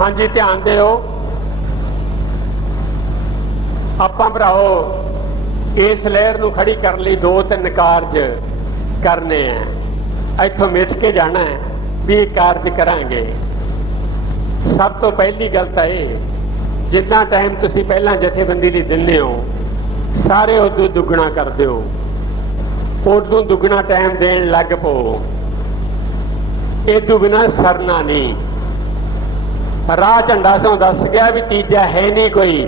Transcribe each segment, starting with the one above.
हाँ जी, ध्यान दिओ। आपां भराओ इस लहर नूं खड़ी करने लई 2-3 कारज करने हैं। इत्थों मिथ के जाना है भी ये कारज करांगे। सब तो पहली गल तां ये, जितना टाइम तुसीं पहलां जथेबंदी लई दिंदे हो सारे उदों दुगना कर दिओ। उदों दुगना टाइम देण लग पओ। इदों बिना सरना नहीं। राह झंडा सौ दस गया भी तीजा है नहीं कोई।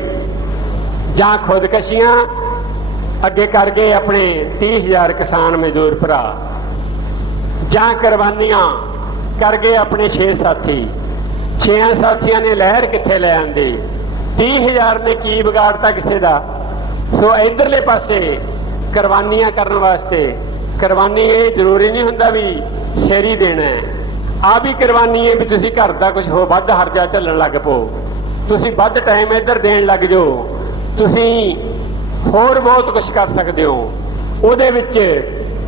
जां खुदकशियां अगे कर गए अपने 30,000 किसान मजदूर भरा, जां कुर्बानियां कर गए अपने 6 साथी। 6 साथियों ने लहर कित्थे ले आंदी। 30,000 ने की बिगाड़ता किसी का। सो इधरले पासे कुर्बानियां करने वास्ते, कुर्बानी ये जरूरी नहीं हुंदा भी सिर ही देना है। आ भी कुर्बानी है भी तुसीं घर का कुछ हो वध हरजा झल्लण लग पो, तुसीं वध टाइम इधर देण लग जाओ, तुसीं होर बहुत कुछ कर सकते हो। उहदे विच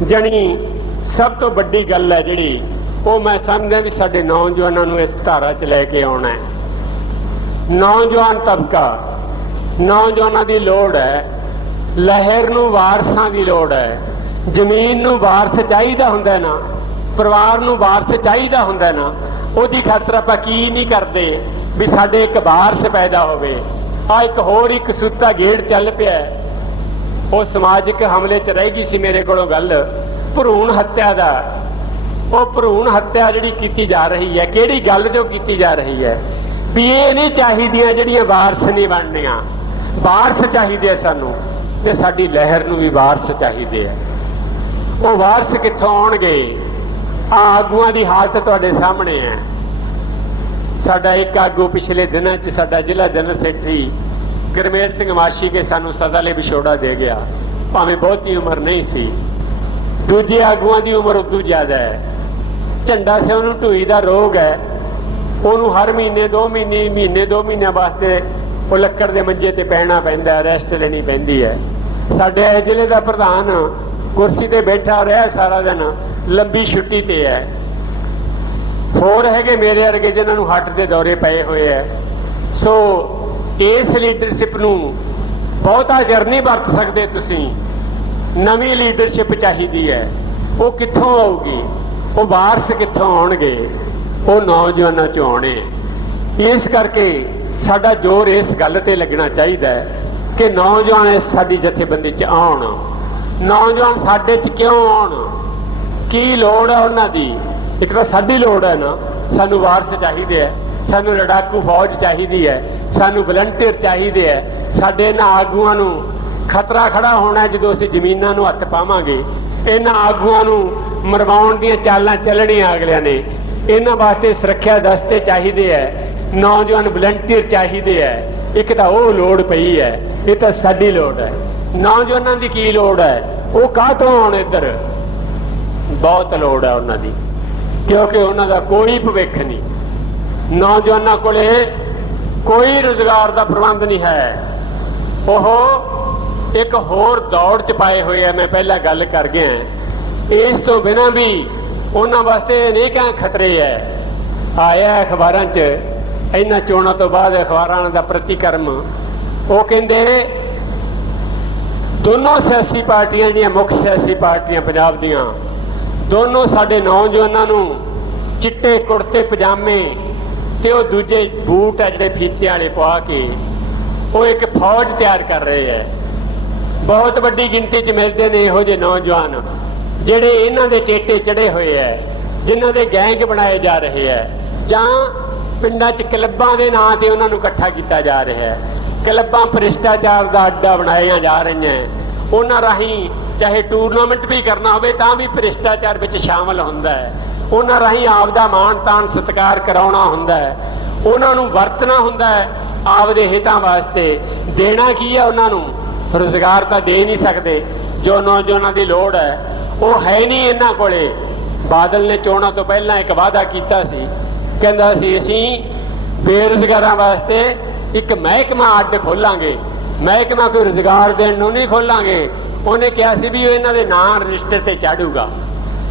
जणी सब तो वड्डी गल है जिहड़ी वो मैं समझदा भी साडे नौजवानों नूं इस धारा च लैके आउणा है। नौजवान तबका, नौजवानों की लोड़ है। लहर नूं वारसां की लोड़ है। जमीन नूं वारस चाहीदा हुंदा ना, परिवार नूं वारस चाहीदा हुंदा ना, उहदी खातर आपां की नहीं करते भी साडे एक वारस पैदा होवे। आ एक होर ही कसूता गेड़ चल पिया। वो समाजिक हमले च रह गई सी मेरे कोलों गल भरूण हत्या दा। वो भरूण हत्या जिहड़ी कीती जा रही है, किहड़ी गल जो कीती जा रही है भी ये नहीं चाहिदियां जिहड़ियां वारस नहीं बननियां। वारस चाहिदे सानूं ते साडी लहर नूं भी वारस चाहिदे है। वो वारस कित्थों आउणगे? आगूआं की हालत तुहाडे सामने है। साडा एक आगू पिछले दिनों च साडा जिला जनरल सैकटरी गुरमेल सिंह माशी के सानू सदा ले विछोड़ा दे गया, भावें बहुती उम्र नहीं सी। दूजे आगूआं की उम्र उदू ज्यादा है। झंडा से उन्होंने ढूई का रोग है। उन्होंने हर महीने 2 महीने वास्ते वो लक्कड़ के मंजे ते पैना पैंदा, रेस्ट लेनी पैंदी है। साडे जिले का प्रधान कुर्सी ते बैठा रहा सारा दिन, लंबी छुट्टी ते है। होर है मेरे वर्गे जिन्होंने हट के दौरे पे हुए है। सो इस लीडरशिप नूं बहुता चर नहीं वरत सकते तुसीं। नवीं लीडरशिप चाहिदी है। वो कित्थों आऊगी? वो वारस कित्थों आउणगे? वो नौजवानों चों आउणे। इस करके साडा जोर इस गल ते लगना चाहिए कि नौजवान इस साडी जथेबंदी च आउण। नौजवान साडे च क्यों आउण? की लोड़ है उन्हां दी? एक तो साडी लोड़ है ना, सानू वारस चाहिए है, सानू लड़ाकू फौज चाहिए है, सानू वलंटियर चाहिए है। साडे इन्हां आगूआं नूं खतरा खड़ा होना जो असीं जमीनां नूं हत्थ पावांगे। इन्हां आगूआं नूं मरवाउण दीआं चालां चलणीआं अगलिआं ने। इन्हां वास्ते सुरक्षा दस्ते चाहिए है, नौजवान वलंटियर चाहिए है। एक तो वो लोड़ पई है, ये तो साडी लोड़ है। नौजवानों की की लोड़ है? वो काहतों आउण इधर? बहुत लोड़ है उन्हां दी, क्योंकि उन्हां दा कोई भविख नहीं। नौजवानों कोले कोई रोजगार का प्रबंध नहीं है। वह एक होर दौड़ च पाए हुए है। मैं पहला गल कर गया। इस तो बिना भी उन्हां वास्ते अनेकां खतरे है। आया अखबारां च इन्हां चोणां तो बाद अखबारां दा प्रतिक्रम, वो कहंदे दोनों सियासी पार्टियां जिहड़ियां मुख सियासी पार्टियां पंजाब दियां, दोनों साडे नौजवानों नूं चिट्टे कुर्ते पजामे ते वो दूजे बूट है जिहड़े फीते वाले पा के वो एक फौज तैयार कर रहे हैं। बहुत वड्डी गिनती च मिलते हैं इहो जिहे नौजवान जिहड़े इन्हां दे चेटे चढ़े हुए है, जिन्हां दे गैंग बनाए जा रहे हैं, जां पिंडां च क्लबां दे नां ते उन्हां नूं इकट्ठा किया जा रहा है। क्लबां भ्रिष्टाचार का अड्डा बनाया जा रही हैं। उन्हां राहीं चाहे टूरनामेंट भी करना हो तां भी भ्रिष्टाचार विच शामिल हुंदा है। उन्हां राहीं आपदा मान तान सत्कार कराउणा हुंदा है। उन्हां नूं वरतना हुंदा है आपदे हितां वास्ते। देना की है उन्हां नूं? रोजगार तो दे नहीं सकते। जो नौजवानों की लोड़ है वो है नहीं इन्हां कोले। बादल ने चोणां तो पहलां एक वादा कीता सी, कहंदा सी असीं बेरोजगारां वास्ते एक महकमा अड्ड खोलांगे। महकमा कोई रोजगार देण नूं नहीं खोलांगे। उन्हें कहा सी भी इन्हां दे नां रजिस्टर ते चाड़ूगा।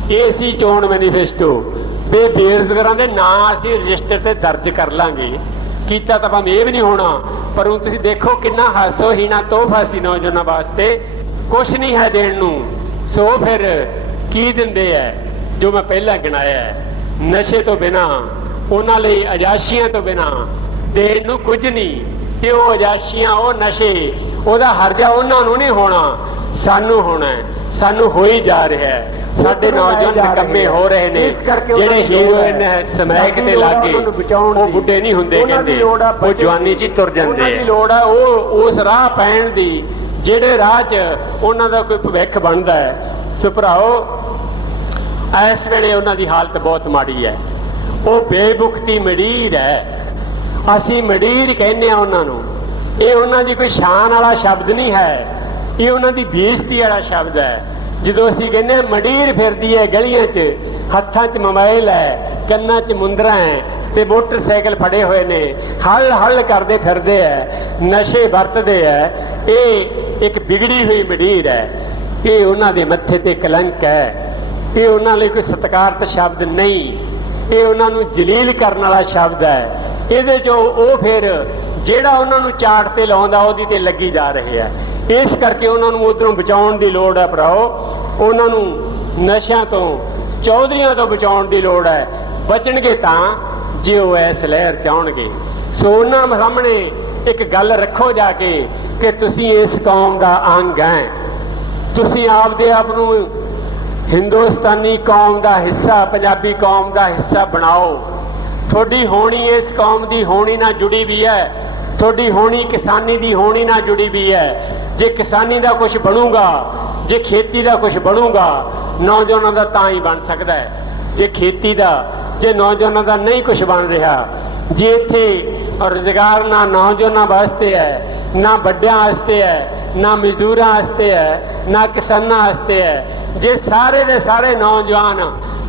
ये सी चोण मैनीफेस्टो भी बेरोजगारां दे नां असीं रजिस्टर ते दर्ज कर लांगे। ਕੀਤਾ ਤਾਂ ਭਾਵੇਂ ਇਹ ਵੀ ਨਹੀਂ ਹੋਣਾ, ਪਰ ਹੁਣ ਤੁਸੀਂ ਦੇਖੋ ਕਿੰਨਾ ਹਾਸੋਹੀਣਾ ਤੋਹਫਾ ਸੀ ਨੌਜਵਾਨਾਂ ਵਾਸਤੇ, ਕੁਛ ਨਹੀਂ ਹੈ ਦੇਣ ਨੂੰ। ਸੋ ਫਿਰ ਕੀ ਦਿੰਦੇ ਹੈ? ਜੋ ਮੈਂ ਪਹਿਲਾਂ ਗਿਣਾਇਆ ਹੈ, ਨਸ਼ੇ ਤੋਂ ਬਿਨਾਂ, ਉਹਨਾਂ ਲਈ ਅਜਾਸ਼ੀਆਂ ਤੋਂ ਬਿਨਾਂ ਦੇਣ ਨੂੰ ਕੁਝ ਨਹੀਂ। ਤੇ ਉਹ ਅਜਾਸ਼ੀਆਂ, ਉਹ ਨਸ਼ੇ, ਉਹਦਾ ਹਰਜਾ ਉਹਨਾਂ ਨੂੰ ਨਹੀਂ ਹੋਣਾ, ਸਾਨੂੰ ਹੋਣਾ। ਸਾਨੂੰ ਹੋ ਹੀ ਜਾ ਰਿਹਾ ਹੈ। ਸਾਡੇ ਨੌਜਵਾਨ ਨਿਕੰਮੇ ਹੋ ਰਹੇ ਨੇ। ਜਿਹੜੇ ਹੀਰੋਇਨ ਸਮੈਕ ਦੇ ਲਾਗੇ ਉਹ ਬੁੱਢੇ ਨਹੀਂ ਹੁੰਦੇ, ਕਹਿੰਦੇ ਉਹ ਜਵਾਨੀ 'ਚ ਹੀ ਤੁਰ ਜਾਂਦੇ ਆ। ਲੋੜ ਹੈ ਉਹ ਉਸ ਰਾਹ ਪੈਣ ਦੀ ਜਿਹੜੇ ਰਾਹ 'ਚ ਉਹਨਾਂ ਦਾ ਕੋਈ ਭਵਿੱਖ ਬਣਦਾ ਹੈ। ਸੋ ਭਰਾਓ, ਇਸ ਵੇਲੇ ਉਹਨਾਂ ਦੀ ਹਾਲਤ ਬਹੁਤ ਮਾੜੀ ਹੈ। ਉਹ ਬੇਬੁਖਤੀ ਮੰਡੀਰ ਹੈ। ਅਸੀਂ ਮੰਡੀਰ ਕਹਿੰਦੇ ਹਾਂ ਉਹਨਾਂ ਨੂੰ। ਇਹ ਉਹਨਾਂ ਦੀ ਕੋਈ ਸ਼ਾਨ ਵਾਲਾ ਸ਼ਬਦ ਨਹੀਂ ਹੈ, ਇਹ ਉਹਨਾਂ ਦੀ ਬੇਇੱਜ਼ਤੀ ਵਾਲਾ ਸ਼ਬਦ ਹੈ। ਜਦੋਂ ਅਸੀਂ ਕਹਿੰਦੇ ਹਾਂ ਮੰਡੀਰ ਫਿਰਦੀ ਹੈ ਗਲੀਆਂ 'ਚ, ਹੱਥਾਂ 'ਚ ਮੋਬਾਈਲ ਹੈ, ਕੰਨਾਂ 'ਚ ਮੁੰਦਰਾਂ ਹੈ ਤੇ ਮੋਟਰਸਾਈਕਲ ਫੜੇ ਹੋਏ ਨੇ, ਹਲ ਹਲ ਕਰਦੇ ਫਿਰਦੇ ਹੈ, ਨਸ਼ੇ ਵਰਤਦੇ ਹੈ, ਇਹ ਇੱਕ ਵਿਗੜੀ ਹੋਈ ਮੰਡੀਰ ਹੈ। ਇਹ ਉਹਨਾਂ ਦੇ ਮੱਥੇ ਤੇ ਕਲੰਕ ਹੈ। ਇਹ ਉਹਨਾਂ ਲਈ ਕੋਈ ਸਤਿਕਾਰਤ ਸ਼ਬਦ ਨਹੀਂ, ਇਹ ਉਹਨਾਂ ਨੂੰ ਜਲੀਲ ਕਰਨ ਵਾਲਾ ਸ਼ਬਦ ਹੈ। ਇਹਦੇ 'ਚੋਂ ਉਹ ਫਿਰ ਜਿਹੜਾ ਉਹਨਾਂ ਨੂੰ ਚਾਟ ਤੇ ਲਾਉਂਦਾ ਉਹਦੀ ਤੇ ਲੱਗੀ ਜਾ ਰਹੇ ਹੈ। ਇਸ ਕਰਕੇ ਉਹਨਾਂ ਨੂੰ ਉਧਰੋਂ ਬਚਾਉਣ ਦੀ ਲੋੜ ਹੈ ਭਰਾਓ। ਉਹਨਾਂ ਨੂੰ ਨਸ਼ਿਆਂ ਤੋਂ, ਚੌਧਰੀਆਂ ਤੋਂ ਬਚਾਉਣ ਦੀ ਲੋੜ ਹੈ। ਬਚਣਗੇ ਤਾਂ ਜੇ ਉਹ ਇਸ ਲਹਿਰ 'ਚ ਆਉਣਗੇ। ਸੋ ਉਹਨਾਂ ਸਾਹਮਣੇ ਇੱਕ ਗੱਲ ਰੱਖੋ ਜਾ ਕੇ ਕਿ ਤੁਸੀਂ ਇਸ ਕੌਮ ਦਾ ਅੰਗ ਹੈ। ਤੁਸੀਂ ਆਪਦੇ ਆਪ ਨੂੰ ਹਿੰਦੁਸਤਾਨੀ ਕੌਮ ਦਾ ਹਿੱਸਾ, ਪੰਜਾਬੀ ਕੌਮ ਦਾ ਹਿੱਸਾ ਬਣਾਓ। ਤੁਹਾਡੀ ਹੋਣੀ ਇਸ ਕੌਮ ਦੀ ਹੋਣੀ ਨਾਲ ਜੁੜੀ ਵੀ ਹੈ। ਤੁਹਾਡੀ ਹੋਣੀ ਕਿਸਾਨੀ ਦੀ ਹੋਣੀ ਨਾਲ ਜੁੜੀ ਵੀ ਹੈ। ਜੇ ਕਿਸਾਨੀ ਦਾ ਕੁਝ ਬਣੂਗਾ, ਜੇ ਖੇਤੀ ਦਾ ਕੁਝ ਬਣੂਗਾ, ਨੌਜਵਾਨਾਂ ਦਾ ਤਾਂ ਹੀ ਬਣ ਸਕਦਾ ਹੈ। ਜੇ ਖੇਤੀ ਦਾ, ਜੇ ਨੌਜਵਾਨਾਂ ਦਾ ਨਹੀਂ ਕੁਝ ਬਣ ਰਿਹਾ, ਜੇ ਇੱਥੇ ਰੁਜ਼ਗਾਰ ਨਾ ਨੌਜਵਾਨਾਂ ਵਾਸਤੇ ਹੈ, ਨਾ ਵੱਡਿਆਂ ਵਾਸਤੇ ਹੈ, ਨਾ ਮਜ਼ਦੂਰਾਂ ਵਾਸਤੇ ਹੈ, ਨਾ ਕਿਸਾਨਾਂ ਵਾਸਤੇ ਹੈ, ਜੇ ਸਾਰੇ ਦੇ ਸਾਰੇ ਨੌਜਵਾਨ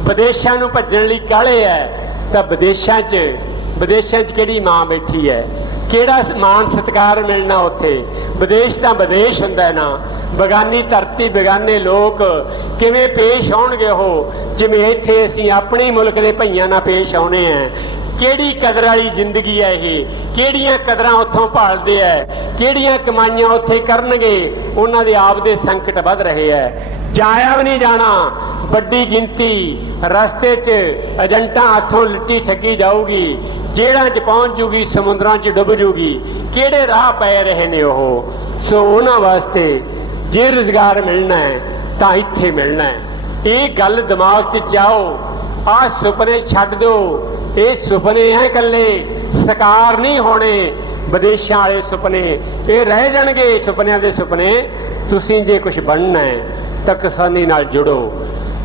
ਵਿਦੇਸ਼ਾਂ ਨੂੰ ਭੱਜਣ ਲਈ ਕਾਹਲੇ ਹੈ, ਤਾਂ ਵਿਦੇਸ਼ਾਂ 'ਚ ਕਿਹੜੀ ਮਾਂ ਬੈਠੀ ਹੈ? ਕਿਹੜਾ ਮਾਣ ਸਤਿਕਾਰ ਮਿਲਣਾ ਉੱਥੇ? ਵਿਦੇਸ਼ ਤਾਂ ਵਿਦੇਸ਼ ਹੁੰਦਾ ਨਾ। ਬੇਗਾਨੀ ਧਰਤੀ, ਬੇਗਾਨੇ ਲੋਕ ਕਿਵੇਂ ਪੇਸ਼ ਆਉਣਗੇ ਉਹ, ਜਿਵੇਂ ਇੱਥੇ ਅਸੀਂ ਆਪਣੇ ਮੁਲਕ ਦੇ ਭਈਆਂ ਨਾਲ ਪੇਸ਼ ਆਉਣੇ ਆ। ਕਿਹੜੀ ਕਦਰ ਵਾਲੀ ਜ਼ਿੰਦਗੀ ਹੈ ਇਹ? ਕਿਹੜੀਆਂ ਕਦਰਾਂ ਉੱਥੋਂ ਭਾਲਦੇ ਹੈ? ਕਿਹੜੀਆਂ ਕਮਾਈਆਂ ਉੱਥੇ ਕਰਨਗੇ? ਉਹਨਾਂ ਦੇ ਆਪ ਦੇ ਸੰਕਟ ਵੱਧ ਰਹੇ ਹੈ। ਜਾਇਆ ਵੀ ਨਹੀਂ ਜਾਣਾ। ਵੱਡੀ ਗਿਣਤੀ ਰਸਤੇ 'ਚ ਏਜੰਟਾਂ ਹੱਥੋਂ ਲੁੱਟੀ ਛੱਗੀ ਜਾਊਗੀ, ਜੇਲ੍ਹਾਂ 'ਚ ਪਹੁੰਚ ਜੂਗੀ, ਸਮੁੰਦਰਾਂ 'ਚ ਡੁੱਬ ਜੂਗੀ। ਕਿਹੜੇ ਰਾਹ ਪੈ ਰਹੇ ਨੇ ਉਹ? ਸੋ ਉਹਨਾਂ ਵਾਸਤੇ ਜੇ ਰੁਜ਼ਗਾਰ ਮਿਲਣਾ ਹੈ ਤਾਂ ਇੱਥੇ ਮਿਲਣਾ ਹੈ। ਇਹ ਗੱਲ ਦਿਮਾਗ 'ਚ ਚਾਓ। ਆਹ ਸੁਪਨੇ ਛੱਡ ਦਿਓ। ਇਹ ਸੁਪਨੇ ਹੈ ਇਕੱਲੇ, ਸਾਕਾਰ ਨਹੀਂ ਹੋਣੇ। ਵਿਦੇਸ਼ਾਂ ਵਾਲੇ ਸੁਪਨੇ ਇਹ ਰਹਿ ਜਾਣਗੇ, ਸੁਪਨਿਆਂ ਦੇ ਸੁਪਨੇ। ਤੁਸੀਂ ਜੇ ਕੁਝ ਬਣਨਾ ਹੈ ਤਾਂ ਕਿਸਾਨੀ ਨਾਲ ਜੁੜੋ।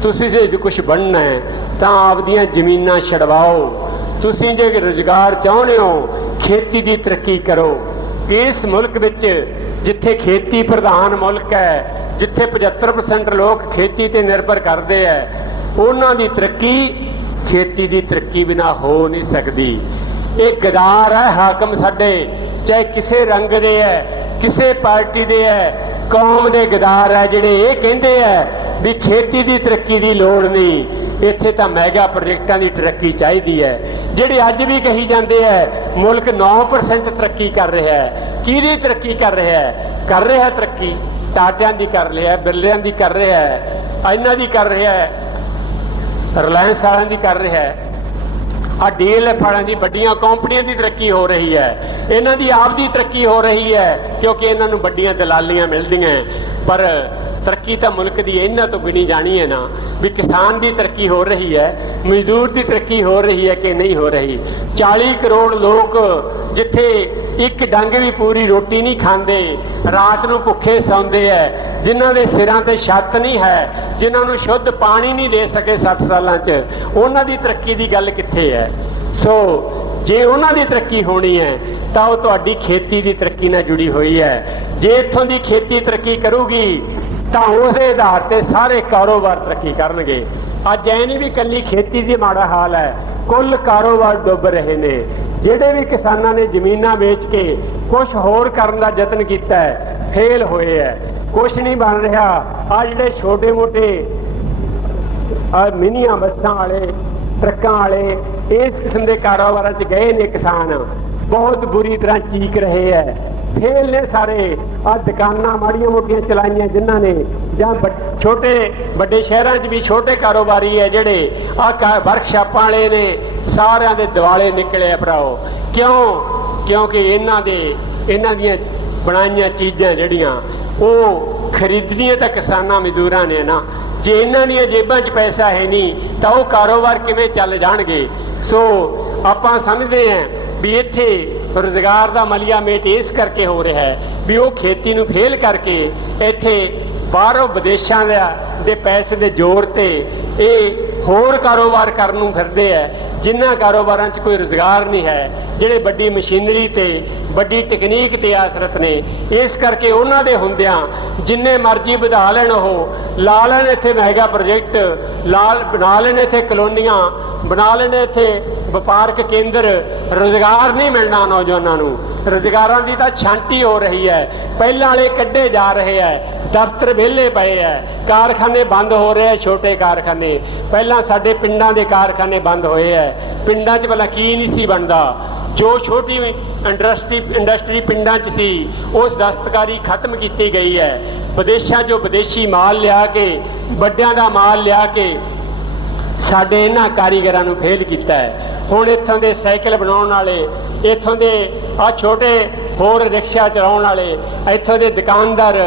ਤੁਸੀਂ ਜੇ ਕੁਝ ਬਣਨਾ ਹੈ ਤਾਂ ਆਪਦੀਆਂ ਜ਼ਮੀਨਾਂ ਛਡਵਾਓ। ਤੁਸੀਂ ਜੇ ਰੁਜ਼ਗਾਰ ਚਾਹੁੰਦੇ ਹੋ, ਖੇਤੀ ਦੀ ਤਰੱਕੀ ਕਰੋ। ਇਸ ਮੁਲਕ ਵਿੱਚ ਜਿੱਥੇ ਖੇਤੀ ਪ੍ਰਧਾਨ ਮੁਲਕ ਹੈ, ਜਿੱਥੇ 75% ਲੋਕ ਖੇਤੀ ਤੇ ਨਿਰਭਰ ਕਰਦੇ ਹੈ, ਉਹਨਾਂ ਦੀ ਤਰੱਕੀ ਖੇਤੀ ਦੀ ਤਰੱਕੀ ਬਿਨਾਂ ਹੋ ਨਹੀਂ ਸਕਦੀ। ਇਹ ਗਦਾਰ ਹੈ ਹਾਕਮ ਸਾਡੇ, ਚਾਹੇ ਕਿਸੇ ਰੰਗ ਦੇ ਹੈ, ਕਿਸੇ ਪਾਰਟੀ ਦੇ ਹੈ, ਕੌਮ ਦੇ ਗਦਾਰ ਹੈ ਜਿਹੜੇ ਇਹ ਕਹਿੰਦੇ ਹੈ ਵੀ ਖੇਤੀ ਦੀ ਤਰੱਕੀ ਦੀ ਲੋੜ ਨਹੀਂ, ਇੱਥੇ ਤਾਂ ਮੈਗਾ ਪ੍ਰੋਜੈਕਟਾਂ ਦੀ ਤਰੱਕੀ ਚਾਹੀਦੀ ਹੈ। ਜਿਹੜੇ ਅੱਜ ਵੀ ਕਹੀ ਜਾਂਦੇ ਹੈ ਮੁਲਕ 9% ਤਰੱਕੀ ਕਰ ਰਿਹਾ ਹੈ। ਕਿਹਦੀ ਤਰੱਕੀ ਕਰ ਰਿਹਾ ਹੈ? ਕਰ ਰਿਹਾ ਤਰੱਕੀ ਟਾਟਿਆਂ ਦੀ ਕਰ ਰਿਹਾ, ਬਿਰਲਿਆਂ ਦੀ ਕਰ ਰਿਹਾ ਹੈ, ਇਹਨਾਂ ਦੀ ਕਰ ਰਿਹਾ ਹੈ, ਰਿਲਾਇੰਸ ਵਾਲਿਆਂ ਦੀ ਕਰ ਰਿਹਾ ਹੈ, ਆ DLF ਵਾਲਿਆਂ ਦੀ, ਵੱਡੀਆਂ ਕੰਪਨੀਆਂ ਦੀ ਤਰੱਕੀ ਹੋ ਰਹੀ ਹੈ। ਇਹਨਾਂ ਦੀ ਆਪ ਦੀ ਤਰੱਕੀ ਹੋ ਰਹੀ ਹੈ ਕਿਉਂਕਿ ਇਹਨਾਂ ਨੂੰ ਵੱਡੀਆਂ ਦਲਾਲੀਆਂ ਮਿਲਦੀਆਂ। ਪਰ ਤਰੱਕੀ ਤਾਂ ਮੁਲਕ ਦੀ ਇਹਨਾਂ ਤੋਂ ਗਿਣੀ ਜਾਣੀ ਹੈ ਨਾ, ਵੀ ਕਿਸਾਨ ਦੀ ਤਰੱਕੀ ਹੋ ਰਹੀ ਹੈ, ਮਜ਼ਦੂਰ ਦੀ ਤਰੱਕੀ ਹੋ ਰਹੀ ਹੈ ਕਿ ਨਹੀਂ ਹੋ ਰਹੀ। 40 ਕਰੋੜ ਲੋਕ ਜਿੱਥੇ ਇੱਕ ਡੰਗ ਵੀ ਪੂਰੀ ਰੋਟੀ ਨਹੀਂ ਖਾਂਦੇ, ਰਾਤ ਨੂੰ ਭੁੱਖੇ ਸੌਂਦੇ ਹੈ, ਜਿਨ੍ਹਾਂ ਦੇ ਸਿਰਾਂ ਤੇ ਛੱਤ ਨਹੀਂ ਹੈ, ਜਿਨ੍ਹਾਂ ਨੂੰ ਸ਼ੁੱਧ ਪਾਣੀ ਨਹੀਂ ਦੇ ਸਕੇ 60 ਸਾਲਾਂ 'ਚ, ਉਹਨਾਂ ਦੀ ਤਰੱਕੀ ਦੀ ਗੱਲ ਕਿੱਥੇ ਹੈ? ਸੋ ਜੇ ਉਹਨਾਂ ਦੀ ਤਰੱਕੀ ਹੋਣੀ ਹੈ ਤਾਂ ਉਹ ਤੁਹਾਡੀ ਖੇਤੀ ਦੀ ਤਰੱਕੀ ਨਾਲ ਜੁੜੀ ਹੋਈ ਹੈ। ਜੇ ਇੱਥੋਂ ਦੀ ਖੇਤੀ ਤਰੱਕੀ ਕਰੂਗੀ ਤਾਂ ਉਸੇ ਆਧਾਰ ਤੇ ਸਾਰੇ ਕਾਰੋਬਾਰ ਤਰੱਕੀ ਕਰਨਗੇ। ਅੱਜ ਐ ਨਹੀਂ ਵੀ ਇਕੱਲੀ ਖੇਤੀ ਦੀ ਮਾੜਾ ਹਾਲ ਹੈ, ਕੁੱਲ ਕਾਰੋਬਾਰ ਡੁੱਬ ਰਹੇ ਨੇ। ਜਿਹੜੇ ਵੀ ਕਿਸਾਨਾਂ ਨੇ ਜ਼ਮੀਨਾਂ ਵੇਚ ਕੇ ਕੁਝ ਹੋਰ ਕਰਨ ਦਾ ਯਤਨ ਕੀਤਾ ਹੈ, ਫੇਲ ਹੋਏ ਹੈ, ਕੁਝ ਨਹੀਂ ਬਣ ਰਿਹਾ। ਆ ਜਿਹੜੇ ਛੋਟੇ ਮੋਟੇ ਮਿੰਨੀਆਂ ਬੱਸਾਂ ਵਾਲੇ, ਟਰੱਕਾਂ ਵਾਲੇ, इस किस्म के कारोबार च गए ने किसान, बहुत बुरी तरह चीक रहे है, फेल ने सारे। आ दुकाना माड़ियां मोटियां चलाइया जिन्होंने, जां छोटे बड़े शहरों च भी छोटे कारोबारी है जेडे आ वर्कशापां वाले ने, सारिਆਂ ਦੇ दिवाले निकले भराओ। क्यों? क्योंकि इन्हां ਦੀਆਂ बनाईਆਂ चीज़ां ਜਿਹੜੀਆਂ ਉਹ खरीदनियां तो किसानां मजदूरां ने ना। जे इन्हां ਦੀਆਂ जेबां 'ਚ पैसा है नहीं तो वह कारोबार किवें चल जाणगे। सो आपां समझदे हैं भी इत्थे रोज़गार का मलिया मेट इस करके हो रहा है भी वो खेती नूं फेल करके इत्थे बाहरों विदेशों दे पैसे दे जोर ते ये होर कारोबार करन नूं फिरदे है, जिन्हां कारोबारां 'च कोई रोज़गार नहीं है, जिहड़े वड्डी मशीनरी ते वड्डी टैक्नीक ते आसरत ने। इस करके उन्हां दे हुंदियां जिन्ने मर्जी वधा लैण, ओह ला लैण इत्थे मैगा प्रोजेक्ट, बना लैण इत्थे कलोनियां, बना लैण इत्थे वपारक केंद्र। रोज़गार नहीं मिलना नौजवानों नूं, रोज़गारां दी तां छांटी हो रही है। पहलां वाले कड्ढे जा रहे हैं, दफ्तर विहले पे है, कारखाने बंद हो रहे हैं, छोटे कारखाने। पहलां साडे पिंडां दे कारखाने बंद होए है, पिंडां 'च भला की नहीं सी बनदा। जो छोटी इंडस्ट्री पिंडां 'च सी उस दस्तकारी खत्म की गई है। विदेशों जो विदेशी माल लिया के, वड्डियां दा माल लिया के साडे इन्हां कारीगरां नूं फेल कीता है। हुण इत्थों दे साइकिल बनाउण वाले, इत्थों दे आ छोटे होर रिक्शा चलाउण वाले, इत्थों दे दुकानदार,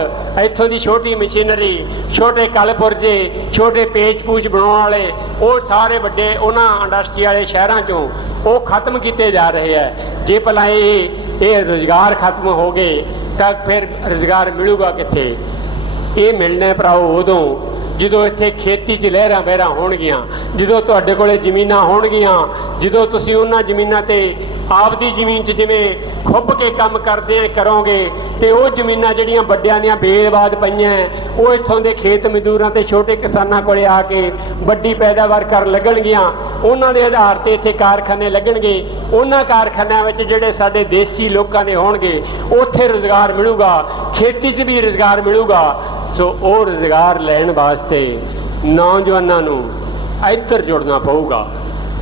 इत्थों दी छोटी मशीनरी, छोटे कल पुरजे, छोटे पेच पूच बनाउण वाले, वो सारे वड्डे उन्हां इंडस्ट्री वाले शहरां चों वो खत्म किए जा रहे हैं। जे भला ये रोज़गार खत्म हो गए तो फिर रोज़गार मिलूगा कित्थे? ये मिलना भराओ उदों ਜਦੋਂ ਇੱਥੇ खेती 'ਚ ਲਹਿਰਾਂ ਬਹਿਰਾਂ ਹੋਣਗੀਆਂ, ਜਦੋਂ ਤੁਹਾਡੇ ਕੋਲੇ ਜ਼ਮੀਨਾਂ ਹੋਣਗੀਆਂ, ਜਦੋਂ ਤੁਸੀਂ ਉਹਨਾਂ ਜ਼ਮੀਨਾਂ ਤੇ ਆਪਦੀ ਜ਼ਮੀਨ 'ਚ ਜਿਵੇਂ ਖੁੱਭ ਕੇ ਕੰਮ ਕਰਦੇ ਆ ਕਰੋਗੇ, ਤੇ ਉਹ ਜ਼ਮੀਨਾਂ ਜਿਹੜੀਆਂ ਵੱਡਿਆਂ ਦੀਆਂ ਬੇਆਬਾਦ ਪਈਆਂ ਉਹ ਇੱਥੋਂ ਦੇ ਖੇਤ ਮਜ਼ਦੂਰਾਂ ਤੇ ਛੋਟੇ ਕਿਸਾਨਾਂ ਕੋਲੇ ਆ ਕੇ ਵੱਡੀ ਪੈਦਾਵਾਰ ਕਰਨ ਲੱਗਣਗੀਆਂ। ਉਹਨਾਂ ਦੇ ਆਧਾਰ ਤੇ ਇੱਥੇ ਕਾਰਖਾਨੇ ਲੱਗਣਗੇ। ਉਹਨਾਂ ਕਾਰਖਾਨਿਆਂ ਵਿੱਚ ਜਿਹੜੇ ਸਾਡੇ ਦੇਸੀ ਲੋਕਾਂ ਦੇ ਹੋਣਗੇ ਉੱਥੇ ਰੁਜ਼ਗਾਰ ਮਿਲੂਗਾ, ਖੇਤੀ 'ਚ ਵੀ ਰੁਜ਼ਗਾਰ ਮਿਲੂਗਾ। ਸੋ ਉਹ ਰੁਜ਼ਗਾਰ ਲੈਣ ਵਾਸਤੇ ਨੌਜਵਾਨਾਂ ਨੂੰ ਇੱਧਰ ਜੁੜਨਾ ਪਊਗਾ,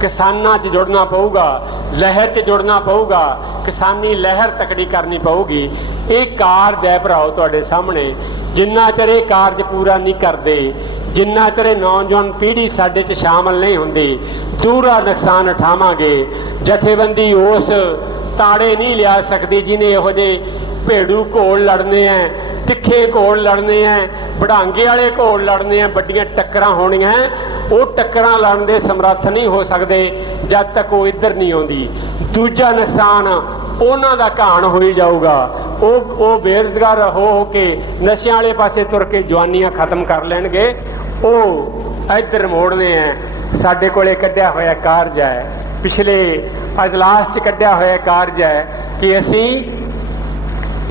ਕਿਸਾਨਾਂ 'ਚ ਜੁੜਨਾ ਪਊਗਾ, ਲਹਿਰ 'ਚ ਜੁੜਨਾ ਪਊਗਾ, ਕਿਸਾਨੀ ਲਹਿਰ ਤਕੜੀ ਕਰਨੀ ਪਊਗੀ। ਇਹ ਕਾਰਜ ਹੈ ਭਰਾਓ ਤੁਹਾਡੇ ਸਾਹਮਣੇ। ਜਿੰਨਾ ਚਿਰ ਇਹ ਕਾਰਜ ਪੂਰਾ ਨਹੀਂ ਕਰਦੇ, ਜਿੰਨਾ ਚਿਰ ਇਹ ਨੌਜਵਾਨ ਪੀੜ੍ਹੀ ਸਾਡੇ 'ਚ ਸ਼ਾਮਲ ਨਹੀਂ ਹੁੰਦੀ, ਦੂਰਾ ਨੁਕਸਾਨ ਉਠਾਵਾਂਗੇ। ਜਥੇਬੰਦੀ ਉਸ ਤਾੜੇ ਨਹੀਂ ਲਿਆ ਸਕਦੀ ਜਿਹਨੇ ਇਹੋ ਜਿਹੇ ਭੇੜੂ ਘੋਲ ਲੜਨੇ ਹੈ, ਤਿੱਖੇ ਘੋਲ ਲੜਨੇ ਹੈ, ਵਡਾਂਗੇ ਵਾਲੇ ਘੋਲ ਲੜਨੇ ਹੈ, ਵੱਡੀਆਂ ਟੱਕਰਾਂ ਹੋਣੀਆਂ। ਉਹ ਟੱਕਰਾਂ ਲੜਨ ਦੇ ਸਮਰੱਥ ਨਹੀਂ ਹੋ ਸਕਦੇ ਜਦ ਤੱਕ ਉਹ ਇੱਧਰ ਨਹੀਂ ਆਉਂਦੀ। ਦੂਜਾ ਨੁਕਸਾਨ ਉਹਨਾਂ ਦਾ ਘਾਣ ਹੋਈ ਜਾਊਗਾ। ਉਹ ਬੇਰੁਜ਼ਗਾਰ ਹੋ ਕੇ ਨਸ਼ਿਆਂ ਵਾਲੇ ਪਾਸੇ ਤੁਰ ਕੇ ਜਵਾਨੀਆਂ ਖਤਮ ਕਰ ਲੈਣਗੇ। ਉਹ ਇੱਧਰ ਮੋੜਨੇ ਹੈ। ਸਾਡੇ ਕੋਲੇ ਕੱਢਿਆ ਹੋਇਆ ਕਾਰਜ ਹੈ, ਪਿਛਲੇ ਅਜਲਾਸ 'ਚ ਕੱਢਿਆ ਹੋਇਆ ਕਾਰਜ ਹੈ ਕਿ ਅਸੀਂ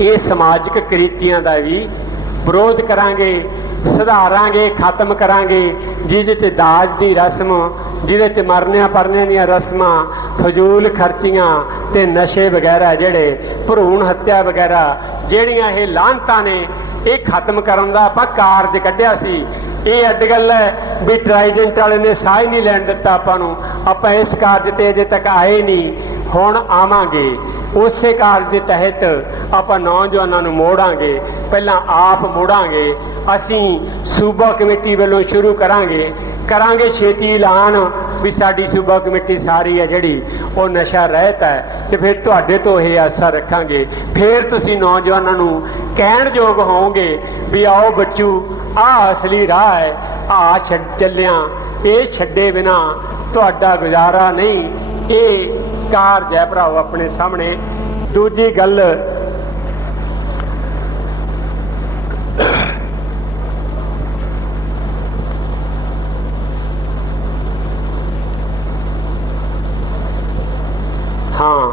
ਇਹ ਸਮਾਜਿਕ ਕ੍ਰਿਤੀਆਂ ਦਾ ਵੀ ਵਿਰੋਧ ਕਰਾਂਗੇ, ਸੁਧਾਰਾਂਗੇ, ਖਤਮ ਕਰਾਂਗੇ। ਜਿਹਦੇ 'ਚ ਦਾਜ ਦੀ ਰਸਮ, ਜਿਹਦੇ 'ਚ ਮਰਨਿਆਂ ਪਰਨਿਆਂ ਦੀਆਂ ਰਸਮਾਂ, ਫਜ਼ੂਲ ਖਰਚੀਆਂ ਤੇ ਨਸ਼ੇ ਵਗੈਰਾ, ਜਿਹੜੇ ਭਰੂਣ ਹੱਤਿਆ ਵਗੈਰਾ ਜਿਹੜੀਆਂ ਇਹ ਲਾਹਨਤਾਂ ਨੇ, ਇਹ ਖਤਮ ਕਰਨ ਦਾ ਆਪਾਂ ਕਾਰਜ ਕੱਢਿਆ ਸੀ। ਇਹ ਅੱਡ ਗੱਲ ਹੈ ਵੀ ਟਰਾਈਡੈਂਟ ਵਾਲੇ ਨੇ ਸਾਹ ਹੀ ਨਹੀਂ ਲੈਣ ਦਿੱਤਾ ਆਪਾਂ ਨੂੰ। ਆਪਾਂ ਇਸ ਕਾਰਜ ਤੇ ਅਜੇ ਤੱਕ ਆਏ ਨਹੀਂ, ਹੁਣ ਆਵਾਂਗੇ। ਉਸੇ ਕਾਰਜ ਦੇ ਤਹਿਤ ਆਪਾਂ ਨੌਜਵਾਨਾਂ ਨੂੰ ਮੋੜਾਂਗੇ। ਪਹਿਲਾਂ ਆਪ ਮੋੜਾਂਗੇ, ਅਸੀਂ ਸੂਬਾ ਕਮੇਟੀ ਵੱਲੋਂ ਸ਼ੁਰੂ ਕਰਾਂਗੇ ਛੇਤੀ ਐਲਾਨ ਵੀ ਸਾਡੀ ਸੂਬਾ ਕਮੇਟੀ ਸਾਰੀ ਹੈ ਜਿਹੜੀ ਉਹ ਨਸ਼ਾ ਰਹਿਤ ਹੈ। ਤੇ ਫਿਰ ਤੁਹਾਡੇ ਤੋਂ ਇਹ ਆਸਾ ਰੱਖਾਂਗੇ, ਫਿਰ ਤੁਸੀਂ ਨੌਜਵਾਨਾਂ ਨੂੰ ਕਹਿਣ ਯੋਗ ਹੋਵੋਗੇ ਵੀ ਆਓ ਬੱਚੂ, ਆਹ ਅਸਲੀ ਰਾਹ ਹੈ, ਆਹ ਚੱਲਿਆਂ, ਇਹ ਛੱਡੇ ਬਿਨਾ ਤੁਹਾਡਾ ਗੁਜ਼ਾਰਾ ਨਹੀਂ। ਇਹ ਕਾਰਜ ਹੈ ਭਰਾਓ ਆਪਣੇ ਸਾਹਮਣੇ। ਦੂਜੀ ਗੱਲ, ਹਾਂ,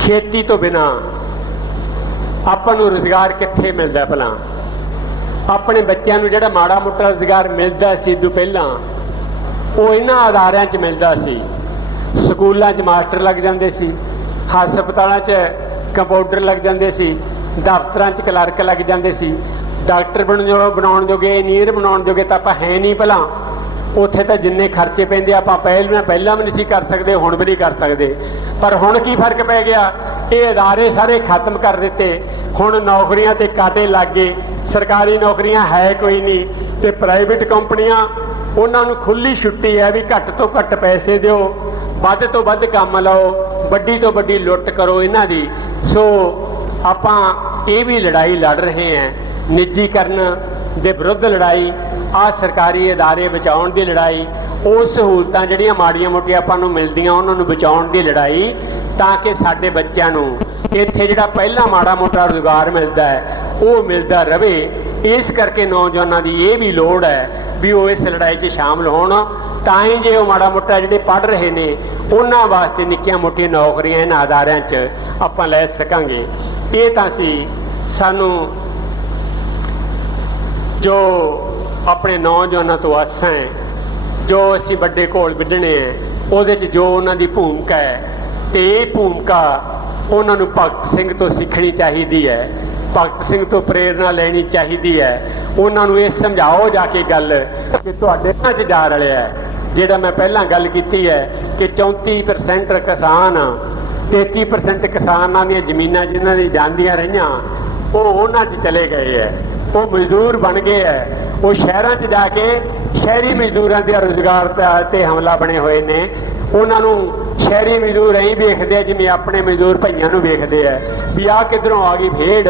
ਖੇਤੀ ਤੋਂ ਬਿਨਾ ਆਪਾਂ ਨੂੰ ਰੁਜ਼ਗਾਰ ਕਿੱਥੇ ਮਿਲਦਾ? ਭਲਾ ਆਪਣੇ ਬੱਚਿਆਂ ਨੂੰ ਜਿਹੜਾ ਮਾੜਾ ਮੋਟਾ ਰੁਜ਼ਗਾਰ ਮਿਲਦਾ ਸੀ ਤੋਂ ਪਹਿਲਾਂ, ਉਹ ਇਹਨਾਂ ਅਦਾਰਿਆਂ 'ਚ ਮਿਲਦਾ ਸੀ। ਸਕੂਲਾਂ 'ਚ ਮਾਸਟਰ ਲੱਗ ਜਾਂਦੇ ਸੀ, ਹਸਪਤਾਲਾਂ 'ਚ ਕੰਪਾਊਂਡਰ ਲੱਗ ਜਾਂਦੇ ਸੀ, ਦਫ਼ਤਰਾਂ 'ਚ ਕਲਰਕ ਲੱਗ ਜਾਂਦੇ ਸੀ। ਡਾਕਟਰ ਬਣਾਉਣ ਜੋਗੇ, ਇੰਜੀਨੀਅਰ ਬਣਾਉਣ ਜੋਗੇ ਤਾਂ ਆਪਾਂ ਹੈ ਨਹੀਂ। ਭਲਾ ਉੱਥੇ ਤਾਂ ਜਿੰਨੇ ਖਰਚੇ ਪੈਂਦੇ ਆਪਾਂ ਪਹਿਲਾਂ ਵੀ ਨਹੀਂ ਕਰ ਸਕਦੇ, ਹੁਣ ਵੀ ਨਹੀਂ ਕਰ ਸਕਦੇ। ਪਰ ਹੁਣ ਕੀ ਫਰਕ ਪੈ ਗਿਆ, ਇਹ ਅਦਾਰੇ ਸਾਰੇ ਖਤਮ ਕਰ ਦਿੱਤੇ। ਹੁਣ ਨੌਕਰੀਆਂ ਤੇ ਕਾਟੇ ਲੱਗ ਗਏ, ਸਰਕਾਰੀ ਨੌਕਰੀਆਂ ਹੈ ਕੋਈ ਨਹੀਂ, ਤੇ ਪ੍ਰਾਈਵੇਟ ਕੰਪਨੀਆਂ ਉਹਨਾਂ ਨੂੰ ਖੁੱਲੀ ਛੁੱਟੀ ਹੈ ਵੀ ਘੱਟ ਤੋਂ ਘੱਟ ਪੈਸੇ ਦਿਓ, ਵੱਧ ਤੋਂ ਵੱਧ ਕੰਮ ਲਾਓ, ਵੱਡੀ ਤੋਂ ਵੱਡੀ ਲੁੱਟ ਕਰੋ ਇਹਨਾਂ ਦੀ। ਸੋ ਆਪਾਂ ਇਹ ਵੀ ਲੜਾਈ ਲੜ ਰਹੇ ਹਾਂ, ਨਿੱਜੀਕਰਨ ਦੇ ਵਿਰੁੱਧ ਲੜਾਈ, ਆਹ ਸਰਕਾਰੀ ਅਦਾਰੇ ਬਚਾਉਣ ਦੀ ਲੜਾਈ, ਉਹ ਸਹੂਲਤਾਂ ਜਿਹੜੀਆਂ ਮਾੜੀਆਂ ਮੋਟੀਆਂ ਆਪਾਂ ਨੂੰ ਮਿਲਦੀਆਂ ਉਹਨਾਂ ਨੂੰ ਬਚਾਉਣ ਦੀ ਲੜਾਈ, ਤਾਂ ਕਿ ਸਾਡੇ ਬੱਚਿਆਂ ਨੂੰ ਇੱਥੇ ਜਿਹੜਾ ਪਹਿਲਾਂ ਮਾੜਾ ਮੋਟਾ ਰੁਜ਼ਗਾਰ ਮਿਲਦਾ ਹੈ ਉਹ ਮਿਲਦਾ ਰਵੇ। ਇਸ ਕਰਕੇ ਨੌਜਵਾਨਾਂ ਦੀ ਇਹ ਵੀ ਲੋੜ ਹੈ ਵੀ ਉਹ ਇਸ ਲੜਾਈ 'ਚ ਸ਼ਾਮਲ ਹੋਣ, ਤਾਂ ਹੀ ਜੇ ਉਹ ਮਾੜਾ ਮੋਟਾ ਜਿਹੜੇ ਪੜ੍ਹ ਰਹੇ ਨੇ ਉਹਨਾਂ ਵਾਸਤੇ ਨਿੱਕੀਆਂ ਮੋਟੀਆਂ ਨੌਕਰੀਆਂ ਇਹਨਾਂ ਅਦਾਰਿਆਂ 'ਚ ਆਪਾਂ ਲੈ ਸਕਾਂਗੇ। ਇਹ ਤਾਂ ਸੀ ਸਾਨੂੰ ਜੋ ਆਪਣੇ ਨੌਜਵਾਨਾਂ ਤੋਂ ਆਸਾਂ ਹੈ, ਜੋ ਅਸੀਂ ਵੱਡੇ ਘੋਲ ਵਿੱਢਣੇ ਹੈ, ਉਹਦੇ 'ਚ ਜੋ ਉਹਨਾਂ ਦੀ ਭੂਮਿਕਾ ਹੈ, ਤੇ ਇਹ ਭੂਮਿਕਾ ਉਹਨਾਂ ਨੂੰ ਭਗਤ ਸਿੰਘ ਤੋਂ ਸਿੱਖਣੀ ਚਾਹੀਦੀ ਹੈ, ਭਗਤ ਸਿੰਘ ਤੋਂ ਪ੍ਰੇਰਨਾ ਲੈਣੀ ਚਾਹੀਦੀ ਹੈ। ਉਹਨਾਂ ਨੂੰ ਇਹ ਸਮਝਾਓ ਜਾ ਕੇ ਗੱਲ ਕਿ ਤੁਹਾਡੇ ਨਾਲ 'ਚ ਜਾ ਰਲਿਆ ਹੈ। ਜਿਹੜਾ ਮੈਂ ਪਹਿਲਾਂ ਗੱਲ ਕੀਤੀ ਹੈ ਕਿ 34% ਕਿਸਾਨ, 33% ਕਿਸਾਨਾਂ ਦੀਆਂ ਜ਼ਮੀਨਾਂ ਜਿਨ੍ਹਾਂ ਦੀ ਜਾਂਦੀਆਂ ਰਹੀਆਂ ਉਹ ਉਹਨਾਂ 'ਚ ਚਲੇ ਗਏ ਹੈ, ਉਹ ਮਜ਼ਦੂਰ ਬਣ ਗਏ ਹੈ। ਉਹ ਸ਼ਹਿਰਾਂ 'ਚ ਜਾ ਕੇ ਸ਼ਹਿਰੀ ਮਜ਼ਦੂਰਾਂ ਦੇ ਰੁਜ਼ਗਾਰ 'ਤੇ ਹਮਲਾ ਬਣੇ ਹੋਏ ਨੇ। ਉਹਨਾਂ ਨੂੰ ਸ਼ਹਿਰੀ ਮਜ਼ਦੂਰ ਐਂ ਵੇਖਦੇ ਆ ਜਿਵੇਂ ਆਪਣੇ ਮਜ਼ਦੂਰ ਭਾਈਆਂ ਨੂੰ ਵੇਖਦੇ ਆ ਵੀ ਆਹ ਕਿੱਧਰੋਂ ਆ ਗਈ ਭੇਡ,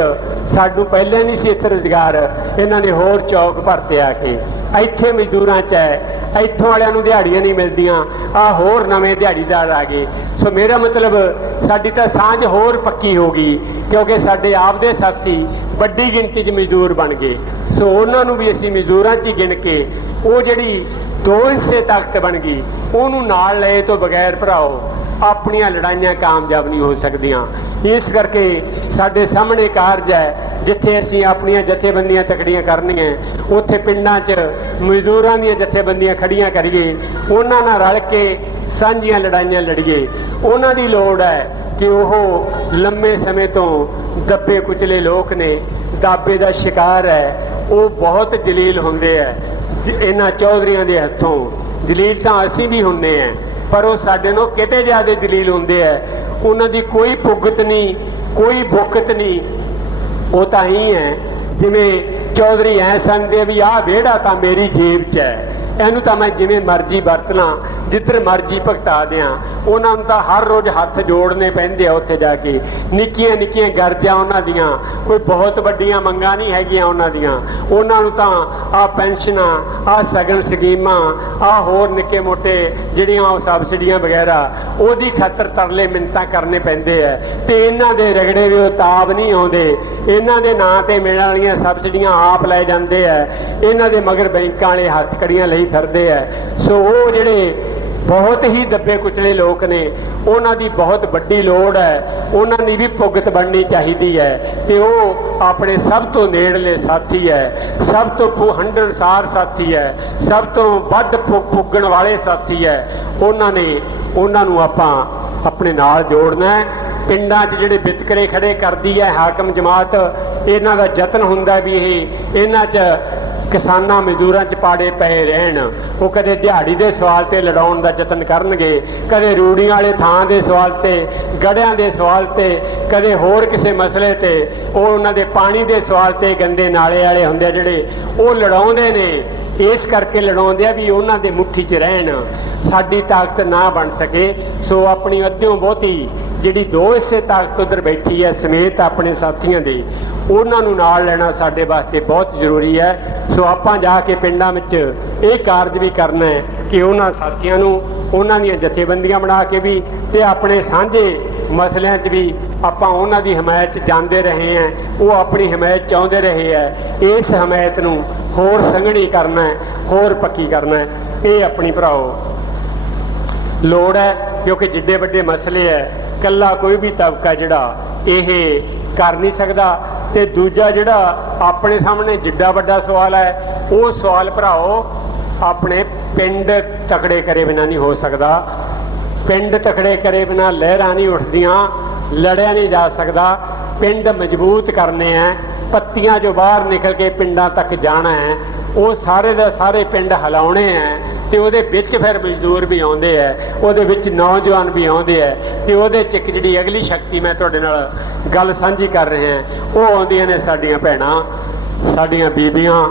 ਸਾਨੂੰ ਪਹਿਲਾਂ ਨਹੀਂ ਸੀ ਇੱਥੇ ਰੁਜ਼ਗਾਰ, ਇਹਨਾਂ ਨੇ ਹੋਰ ਚੌਕ ਭਰਤੇ ਆ ਕੇ। ਇੱਥੇ ਮਜ਼ਦੂਰਾਂ 'ਚ ਹੈ, ਇੱਥੋਂ ਵਾਲਿਆਂ ਨੂੰ ਦਿਹਾੜੀਆਂ ਨਹੀਂ ਮਿਲਦੀਆਂ, ਆਹ ਹੋਰ ਨਵੇਂ ਦਿਹਾੜੀਦਾਰ ਆ ਗਏ। ਸੋ ਮੇਰਾ ਮਤਲਬ ਸਾਡੀ ਤਾਂ ਸਾਂਝ ਹੋਰ ਪੱਕੀ ਹੋ ਗਈ, ਕਿਉਂਕਿ ਸਾਡੇ ਆਪ ਦੇ ਸਾਥੀ ਵੱਡੀ ਗਿਣਤੀ 'ਚ ਮਜ਼ਦੂਰ ਬਣ ਗਏ। ਸੋ ਉਹਨਾਂ ਨੂੰ ਵੀ ਅਸੀਂ ਮਜ਼ਦੂਰਾਂ 'ਚ ਹੀ ਗਿਣ ਕੇ ਉਹ ਜਿਹੜੀ 2 ਹਿੱਸੇ ਤਾਕਤ ਬਣ ਗਈ, ਉਹਨੂੰ ਨਾਲ ਲਏ ਤੋਂ ਬਗੈਰ ਭਰਾਓ ਆਪਣੀਆਂ ਲੜਾਈਆਂ ਕਾਮਯਾਬ ਨਹੀਂ ਹੋ ਸਕਦੀਆਂ। ਇਸ ਕਰਕੇ ਸਾਡੇ ਸਾਹਮਣੇ ਕਾਰਜ ਹੈ, ਜਿੱਥੇ ਅਸੀਂ ਆਪਣੀਆਂ ਜਥੇਬੰਦੀਆਂ ਤਕੜੀਆਂ ਕਰਨੀਆਂ, ਉੱਥੇ ਪਿੰਡਾਂ 'ਚ ਮਜ਼ਦੂਰਾਂ ਦੀਆਂ ਜਥੇਬੰਦੀਆਂ ਖੜੀਆਂ ਕਰੀਏ, ਉਹਨਾਂ ਨਾਲ ਰਲ ਕੇ ਸਾਂਝੀਆਂ ਲੜਾਈਆਂ ਲੜੀਏ। ਉਹਨਾਂ ਦੀ ਲੋੜ ਹੈ ਕਿ ਉਹ ਲੰਮੇ ਸਮੇਂ ਤੋਂ ਦੱਬੇ ਕੁਚਲੇ ਲੋਕ ਨੇ, ਦਾਬੇ ਦਾ ਸ਼ਿਕਾਰ ਹੈ, ਉਹ ਬਹੁਤ ਜਲੀਲ ਹੁੰਦੇ ਹੈ ਇਹਨਾਂ ਚੌਧਰੀਆਂ ਦੇ ਹੱਥੋਂ। ਜਲੀਲ ਤਾਂ ਅਸੀਂ ਵੀ ਹੁੰਦੇ ਹਾਂ, ਪਰ ਉਹ ਸਾਡੇ ਨੂੰ ਕਿਤੇ ਜ਼ਿਆਦਾ ਜਲੀਲ ਹੁੰਦੇ ਹੈ। ਉਹਨਾਂ ਦੀ ਕੋਈ ਭੁਗਤ ਨਹੀਂ, ਕੋਈ ਬੁਕਤ ਨਹੀਂ। ਉਹ ਤਾਂ ਹੀ ਹੈ ਜਿਵੇਂ ਚੌਧਰੀ ਐ ਸਮਝਦੇ ਵੀ ਆਹ ਵਿਹੜਾ ਤਾਂ ਮੇਰੀ ਜੇਬ 'ਚ ਹੈ, ਇਹਨੂੰ ਤਾਂ ਮੈਂ ਜਿਵੇਂ ਮਰਜ਼ੀ ਵਰਤਣਾ, ਜਿੱਧਰ ਮਰਜ਼ੀ ਭੁਗਤਾ ਦਿਆਂ। ਉਹਨਾਂ ਨੂੰ ਤਾਂ ਹਰ ਰੋਜ਼ ਹੱਥ ਜੋੜਨੇ ਪੈਂਦੇ ਆ ਉੱਥੇ ਜਾ ਕੇ। ਨਿੱਕੀਆਂ ਨਿੱਕੀਆਂ ਗਰਜਾਂ ਉਹਨਾਂ ਦੀਆਂ, ਕੋਈ ਬਹੁਤ ਵੱਡੀਆਂ ਮੰਗਾਂ ਨਹੀਂ ਹੈਗੀਆਂ ਉਹਨਾਂ ਦੀਆਂ। ਉਹਨਾਂ ਨੂੰ ਤਾਂ ਆਹ ਪੈਨਸ਼ਨਾਂ, ਆਹ ਸਗਨ ਸਕੀਮਾਂ, ਆਹ ਹੋਰ ਨਿੱਕੇ ਮੋਟੇ ਜਿਹੜੀਆਂ ਉਹ ਸਬਸਿਡੀਆਂ ਵਗੈਰਾ, ਉਹਦੀ ਖਾਤਰ ਤਰਲੇ ਮਿੰਨਤਾਂ ਕਰਨੇ ਪੈਂਦੇ ਆ। ਤੇ ਇਹਨਾਂ ਦੇ ਰਗੜੇ ਦੇ ਉਤਾਬ ਨਹੀਂ ਆਉਂਦੇ, ਇਹਨਾਂ ਦੇ ਨਾਂ ਤੇ ਮਿਲਣ ਵਾਲੀਆਂ ਸਬਸਿਡੀਆਂ ਆਪ ਲੈ ਜਾਂਦੇ ਆ, ਇਹਨਾਂ ਦੇ ਮਗਰ ਬੈਂਕਾਂ ਵਾਲੇ ਹੱਥ ਕੜੀਆਂ ਲਈ ਫਿਰਦੇ ਆ। ਸੋ ਉਹ ਜਿਹੜੇ ਬਹੁਤ ਹੀ ਦੱਬੇ ਕੁਚਲੇ ਲੋਕ ਨੇ, ਉਹਨਾਂ ਦੀ ਬਹੁਤ ਵੱਡੀ ਲੋੜ ਹੈ, ਉਹਨਾਂ ਦੀ ਵੀ ਭੁਗਤ ਬਣਨੀ ਚਾਹੀਦੀ ਹੈ। ਤੇ ਉਹ ਆਪਣੇ ਸਭ ਤੋਂ ਨੇੜਲੇ ਸਾਥੀ ਹੈ, ਸਭ ਤੋਂ ਹੰਢਣਸਾਰ ਸਾਥੀ ਹੈ, ਸਭ ਤੋਂ ਵੱਧ ਪੁੱਗਣ ਵਾਲੇ ਸਾਥੀ ਹੈ। ਉਹਨਾਂ ਨੂੰ ਆਪਾਂ ਆਪਣੇ ਨਾਲ ਜੋੜਨਾ ਹੈ। ਪਿੰਡਾਂ 'ਚ ਜਿਹੜੇ ਵਿਤਕਰੇ ਖੜੇ ਕਰਦੀ ਹੈ ਹਾਕਮ ਜਮਾਤ, ਇਹਨਾਂ ਦਾ ਯਤਨ ਹੁੰਦਾ ਵੀ ਇਹਨਾਂ 'ਚ ਕਿਸਾਨਾਂ ਮਜ਼ਦੂਰਾਂ 'ਚ ਪਾੜੇ ਪਏ ਰਹਿਣ। ਉਹ ਕਦੇ ਦਿਹਾੜੀ ਦੇ ਸਵਾਲ ਤੇ ਲੜਾਉਣ ਦਾ ਯਤਨ ਕਰਨਗੇ, ਕਦੇ ਰੂੜੀਆਂ ਵਾਲੇ ਥਾਂ ਦੇ ਸਵਾਲ ਤੇ, ਗੜਿਆਂ ਦੇ ਸਵਾਲ ਤੇ, ਕਦੇ ਹੋਰ ਕਿਸੇ ਮਸਲੇ ਤੇ, ਉਹ ਉਹਨਾਂ ਦੇ ਪਾਣੀ ਦੇ ਸਵਾਲ ਤੇ, ਗੰਦੇ ਨਾਲੇ ਵਾਲੇ ਹੁੰਦੇ ਆ ਜਿਹੜੇ, ਉਹ ਲੜਾਉਂਦੇ ਨੇ। ਇਸ ਕਰਕੇ ਲੜਾਉਂਦੇ ਆ ਵੀ ਉਹਨਾਂ ਦੇ ਮੁੱਠੀ 'ਚ ਰਹਿਣ, ਸਾਡੀ ਤਾਕਤ ਨਾ ਬਣ ਸਕੇ। ਸੋ ਆਪਣੀ ਅੱਧਿਓਂ ਬਹੁਤੀ ਜਿਹੜੀ 2 ਹਿੱਸੇ ਤਾਕਤ ਉੱਧਰ ਬੈਠੀ ਹੈ ਸਮੇਤ ਆਪਣੇ ਸਾਥੀਆਂ ਦੇ, ਉਹਨਾਂ ਨੂੰ ਨਾਲ ਲੈਣਾ ਸਾਡੇ ਵਾਸਤੇ ਬਹੁਤ ਜ਼ਰੂਰੀ ਹੈ। ਸੋ ਆਪਾਂ ਜਾ ਕੇ ਪਿੰਡਾਂ ਵਿੱਚ ਇਹ ਕਾਰਜ ਵੀ ਕਰਨਾ ਹੈ ਕਿ ਉਹਨਾਂ ਸਾਥੀਆਂ ਨੂੰ, ਉਹਨਾਂ ਦੀਆਂ ਜਥੇਬੰਦੀਆਂ ਬਣਾ ਕੇ ਵੀ, ਤੇ ਆਪਣੇ ਸਾਂਝੇ ਮਸਲਿਆਂ 'ਚ ਵੀ ਆਪਾਂ ਉਹਨਾਂ ਦੀ ਹਮਾਇਤ 'ਚ ਜਾਂਦੇ ਰਹੇ ਹਾਂ, ਉਹ ਆਪਣੀ ਹਮਾਇਤ ਚਾਹੁੰਦੇ ਰਹੇ ਹੈ। ਇਸ ਹਮਾਇਤ ਨੂੰ ਹੋਰ ਸੰਘਣੀ ਕਰਨਾ ਹੈ, ਹੋਰ ਪੱਕੀ ਕਰਨਾ ਹੈ। ਇਹ ਆਪਣੀ ਭਰਾਓ ਲੋੜ ਹੈ, ਕਿਉਂਕਿ ਜਿੱਡੇ ਵੱਡੇ ਮਸਲੇ ਹੈ ਇਕੱਲਾ ਕੋਈ ਵੀ ਤਬਕਾ ਜਿਹੜਾ ਇਹ ਕਰ ਨਹੀਂ ਸਕਦਾ। ਤੇ ਦੂਜਾ ਜਿਹੜਾ ਆਪਣੇ ਸਾਹਮਣੇ ਜਿੱਡਾ ਵੱਡਾ ਸਵਾਲ ਹੈ, ਉਹ ਸਵਾਲ ਭਰਾਓ ਆਪਣੇ ਪਿੰਡ ਤਕੜੇ ਕਰੇ ਬਿਨਾਂ ਨਹੀਂ ਹੋ ਸਕਦਾ। ਪਿੰਡ ਤਕੜੇ ਕਰੇ ਬਿਨਾਂ ਲਹਿਰਾਂ ਨਹੀਂ ਉੱਠਦੀਆਂ, ਲੜਿਆ ਨਹੀਂ ਜਾ ਸਕਦਾ। ਪਿੰਡ ਮਜ਼ਬੂਤ ਕਰਨੇ ਹੈ, ਪੱਤੀਆਂ 'ਚੋਂ ਬਾਹਰ ਨਿਕਲ ਕੇ ਪਿੰਡਾਂ ਤੱਕ ਜਾਣਾ ਹੈ, ਉਹ ਸਾਰੇ ਦਾ ਸਾਰੇ ਪਿੰਡ ਹਿਲਾਉਣੇ ਹੈ। ਤੇ ਉਹਦੇ ਵਿੱਚ ਫਿਰ ਮਜ਼ਦੂਰ ਵੀ ਆਉਂਦੇ ਹੈ, ਉਹਦੇ ਵਿੱਚ ਨੌਜਵਾਨ ਵੀ ਆਉਂਦੇ ਹੈ, ਤੇ ਉਹਦੇ 'ਚ ਇੱਕ ਜਿਹੜੀ ਅਗਲੀ ਸ਼ਕਤੀ ਮੈਂ ਤੁਹਾਡੇ ਨਾਲ ਗੱਲ ਸਾਂਝੀ ਕਰ ਰਿਹਾ, ਉਹ ਆਉਂਦੀਆਂ ਨੇ ਸਾਡੀਆਂ ਭੈਣਾਂ, ਸਾਡੀਆਂ ਬੀਬੀਆਂ,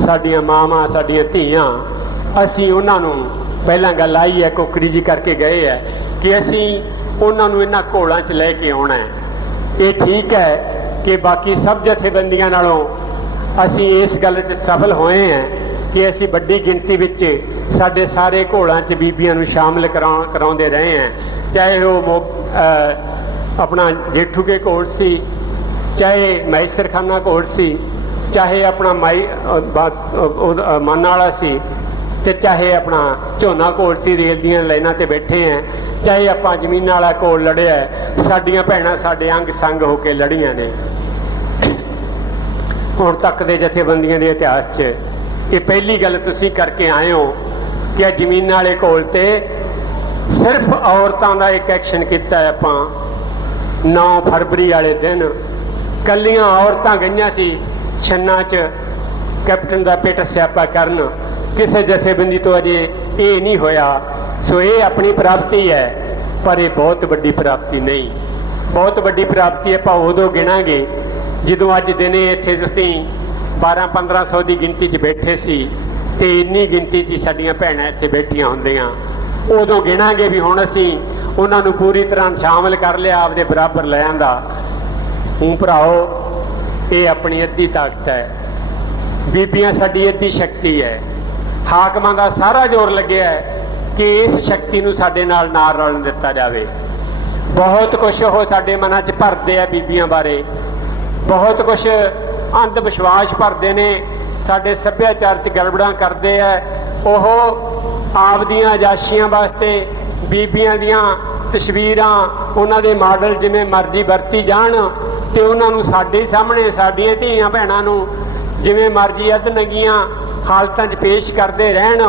ਸਾਡੀਆਂ ਮਾਵਾਂ, ਸਾਡੀਆਂ ਧੀਆਂ। ਅਸੀਂ ਉਹਨਾਂ ਨੂੰ ਪਹਿਲਾਂ ਗੱਲ ਆਈ ਹੈ, ਕੋਕਰੀ ਜੀ ਕਰਕੇ ਗਏ ਹੈ ਕਿ ਅਸੀਂ ਉਹਨਾਂ ਨੂੰ ਇਹਨਾਂ ਘੋਲਾਂ 'ਚ ਲੈ ਕੇ ਆਉਣਾ ਹੈ। ਇਹ ਠੀਕ ਹੈ ਕਿ ਬਾਕੀ ਸਭ ਜਥੇਬੰਦੀਆਂ ਨਾਲੋਂ ਅਸੀਂ ਇਸ ਗੱਲ 'ਚ ਸਫਲ ਹੋਏ ਹਾਂ ਕਿ ਅਸੀਂ ਵੱਡੀ ਗਿਣਤੀ ਵਿੱਚ ਸਾਡੇ ਸਾਰੇ ਘੋਲਾਂ 'ਚ ਬੀਬੀਆਂ ਨੂੰ ਸ਼ਾਮਲ ਕਰਾਉਂਦੇ ਰਹੇ ਹਾਂ, ਚਾਹੇ ਉਹ ਆਪਣਾ ਜੇਠੂ ਕੇ ਘੋਲ ਸੀ, ਚਾਹੇ ਮੈਸਰਖਾਨਾ ਘੋਲ ਸੀ, ਚਾਹੇ ਆਪਣਾ ਮਨ ਵਾਲਾ ਸੀ, ਤੇ ਚਾਹੇ ਆਪਣਾ ਝੋਨਾ ਘੋਲ ਸੀ, ਰੇਲ ਦੀਆਂ ਲਾਈਨਾਂ ਤੇ ਬੈਠੇ ਹੈ, ਚਾਹੇ ਆਪਾਂ ਜ਼ਮੀਨਾਂ ਵਾਲਾ ਘੋਲ ਲੜਿਆ। ਸਾਡੀਆਂ ਭੈਣਾਂ ਸਾਡੇ ਅੰਗ ਸੰਗ ਹੋ ਕੇ ਲੜੀਆਂ ਨੇ। ਹੁਣ ਤੱਕ ਦੇ ਜਥੇਬੰਦੀਆਂ ਦੇ ਇਤਿਹਾਸ 'ਚ ਇਹ ਪਹਿਲੀ ਗੱਲ ਤੁਸੀਂ ਕਰਕੇ ਆਏ ਹੋ ਕਿ ਜ਼ਮੀਨਾਂ ਵਾਲੇ ਘੋਲ ਤੇ ਸਿਰਫ ਔਰਤਾਂ ਦਾ ਇੱਕ ਐਕਸ਼ਨ ਕੀਤਾ ਹੈ ਆਪਾਂ। 9 ਫਰਵਰੀ ਵਾਲੇ ਦਿਨ ਕੱਲੀਆਂ ਔਰਤਾਂ ਗਈਆਂ ਸੀ ਛੰਨਾਂ 'ਚ ਕੈਪਟਨ ਦਾ ਪਿੱਟ ਸਿਆਪਾ ਕਰਨ। ਕਿਸੇ ਜਥੇਬੰਦੀ ਤੋਂ ਅਜੇ ਇਹ ਨਹੀਂ ਹੋਇਆ। ਸੋ ਇਹ ਆਪਣੀ ਪ੍ਰਾਪਤੀ ਹੈ, ਪਰ ਇਹ ਬਹੁਤ ਵੱਡੀ ਪ੍ਰਾਪਤੀ ਨਹੀਂ। ਬਹੁਤ ਵੱਡੀ ਪ੍ਰਾਪਤੀ ਆਪਾਂ ਉਦੋਂ ਗਿਣਾਂਗੇ ਜਦੋਂ ਅੱਜ ਦਿਨੇ ਇੱਥੇ ਤੁਸੀਂ 1200-1500 ਦੀ ਗਿਣਤੀ 'ਚ ਬੈਠੇ ਸੀ ਤੇ ਇੰਨੀ ਗਿਣਤੀ 'ਚ ਸਾਡੀਆਂ ਭੈਣਾਂ ਇੱਥੇ ਬੈਠੀਆਂ ਹੁੰਦੀਆਂ। ਉਦੋਂ ਗਿਣਾਂਗੇ ਵੀ ਹੁਣ ਅਸੀਂ ਉਹਨਾਂ ਨੂੰ ਪੂਰੀ ਤਰ੍ਹਾਂ ਸ਼ਾਮਲ ਕਰ ਲਿਆ, ਆਪਦੇ ਬਰਾਬਰ ਲੈ ਆਂਦਾ। ਹੁਣ ਭਰਾਓ, ਇਹ ਆਪਣੀ ਅੱਧੀ ਤਾਕਤ ਹੈ। ਬੀਬੀਆਂ ਸਾਡੀ ਅੱਧੀ ਸ਼ਕਤੀ ਹੈ। ਹਾਕਮਾਂ ਦਾ ਸਾਰਾ ਜ਼ੋਰ ਲੱਗਿਆ ਹੈ ਕਿ ਇਸ ਸ਼ਕਤੀ ਨੂੰ ਸਾਡੇ ਨਾਲ ਨਾ ਰਲਣ ਦਿੱਤਾ ਜਾਵੇ। ਬਹੁਤ ਕੁਛ ਉਹ ਸਾਡੇ ਮਨਾਂ 'ਚ ਭਰਦੇ ਆ ਬੀਬੀਆਂ ਬਾਰੇ, ਬਹੁਤ ਕੁਛ ਅੰਧ ਵਿਸ਼ਵਾਸ ਭਰਦੇ ਨੇ, ਸਾਡੇ ਸੱਭਿਆਚਾਰ 'ਚ ਗੜਬੜਾਂ ਕਰਦੇ ਆ। ਉਹ ਆਪਦੀਆਂ ਆਜ਼ਾਸ਼ੀਆਂ ਵਾਸਤੇ ਬੀਬੀਆਂ ਦੀਆਂ ਤਸਵੀਰਾਂ, ਉਹਨਾਂ ਦੇ ਮਾਡਲ ਜਿਵੇਂ ਮਰਜ਼ੀ ਵਰਤੀ ਜਾਣ ਤੇ ਉਹਨਾਂ ਨੂੰ ਸਾਡੇ ਸਾਹਮਣੇ ਸਾਡੀਆਂ ਧੀਆਂ ਭੈਣਾਂ ਨੂੰ ਜਿਵੇਂ ਮਰਜ਼ੀ ਅੱਧ-ਨੰਗੀਆਂ ਹਾਲਤਾਂ 'ਚ ਪੇਸ਼ ਕਰਦੇ ਰਹਿਣ।